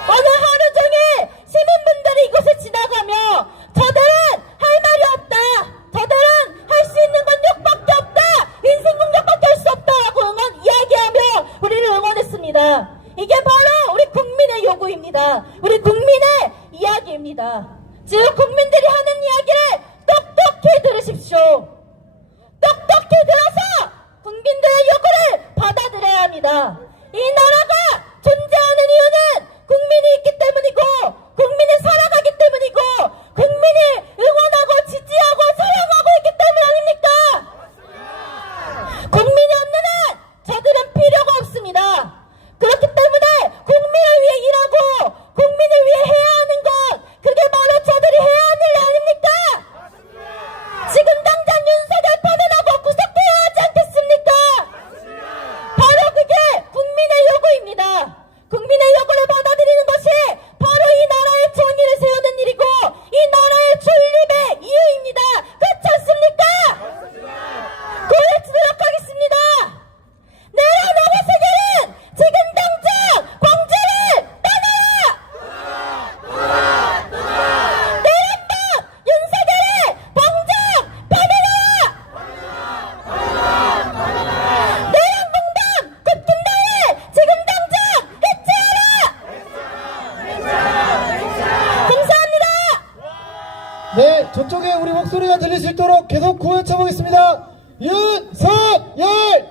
오늘 하루 종일 시민분들이 이곳을 지나가며 저들은 할 말이 없다. 저들은 할 수 있는 건 욕밖에 없다. 인신공격밖에 할 수 없다라고 이야기하며 우리를 응원했습니다. 이게 바로 우리 국민의 요구입니다. 우리 국민의 이야기입니다. 지금 국민들이 하는 이야기를 똑똑히 들으십시오. 똑똑히 들어서 국민들의 요구를 받아들여야 합니다. 이 나라가 존재하는 이유는 국민이 있기 때문이고 국민이 살아가기 때문이고 국민이 응원하고 지지하고 사랑하고 있기 때문 아닙니까? 국민이 없는 한 저들은 필요가 없습니다. 그렇기 때문에 국민을 위해 일하고 국민을 위해 해야 하는 것, 그게 바로 저들이 해야 하는 일 아닙니까? 지금 당장 윤석열 파면하고 구속해야 하지 않겠습니까? 바로 그게 국민의 요구입니다. 우리 목소리가 들릴 수 있도록 계속 구호외쳐 보겠습니다. 윤석열!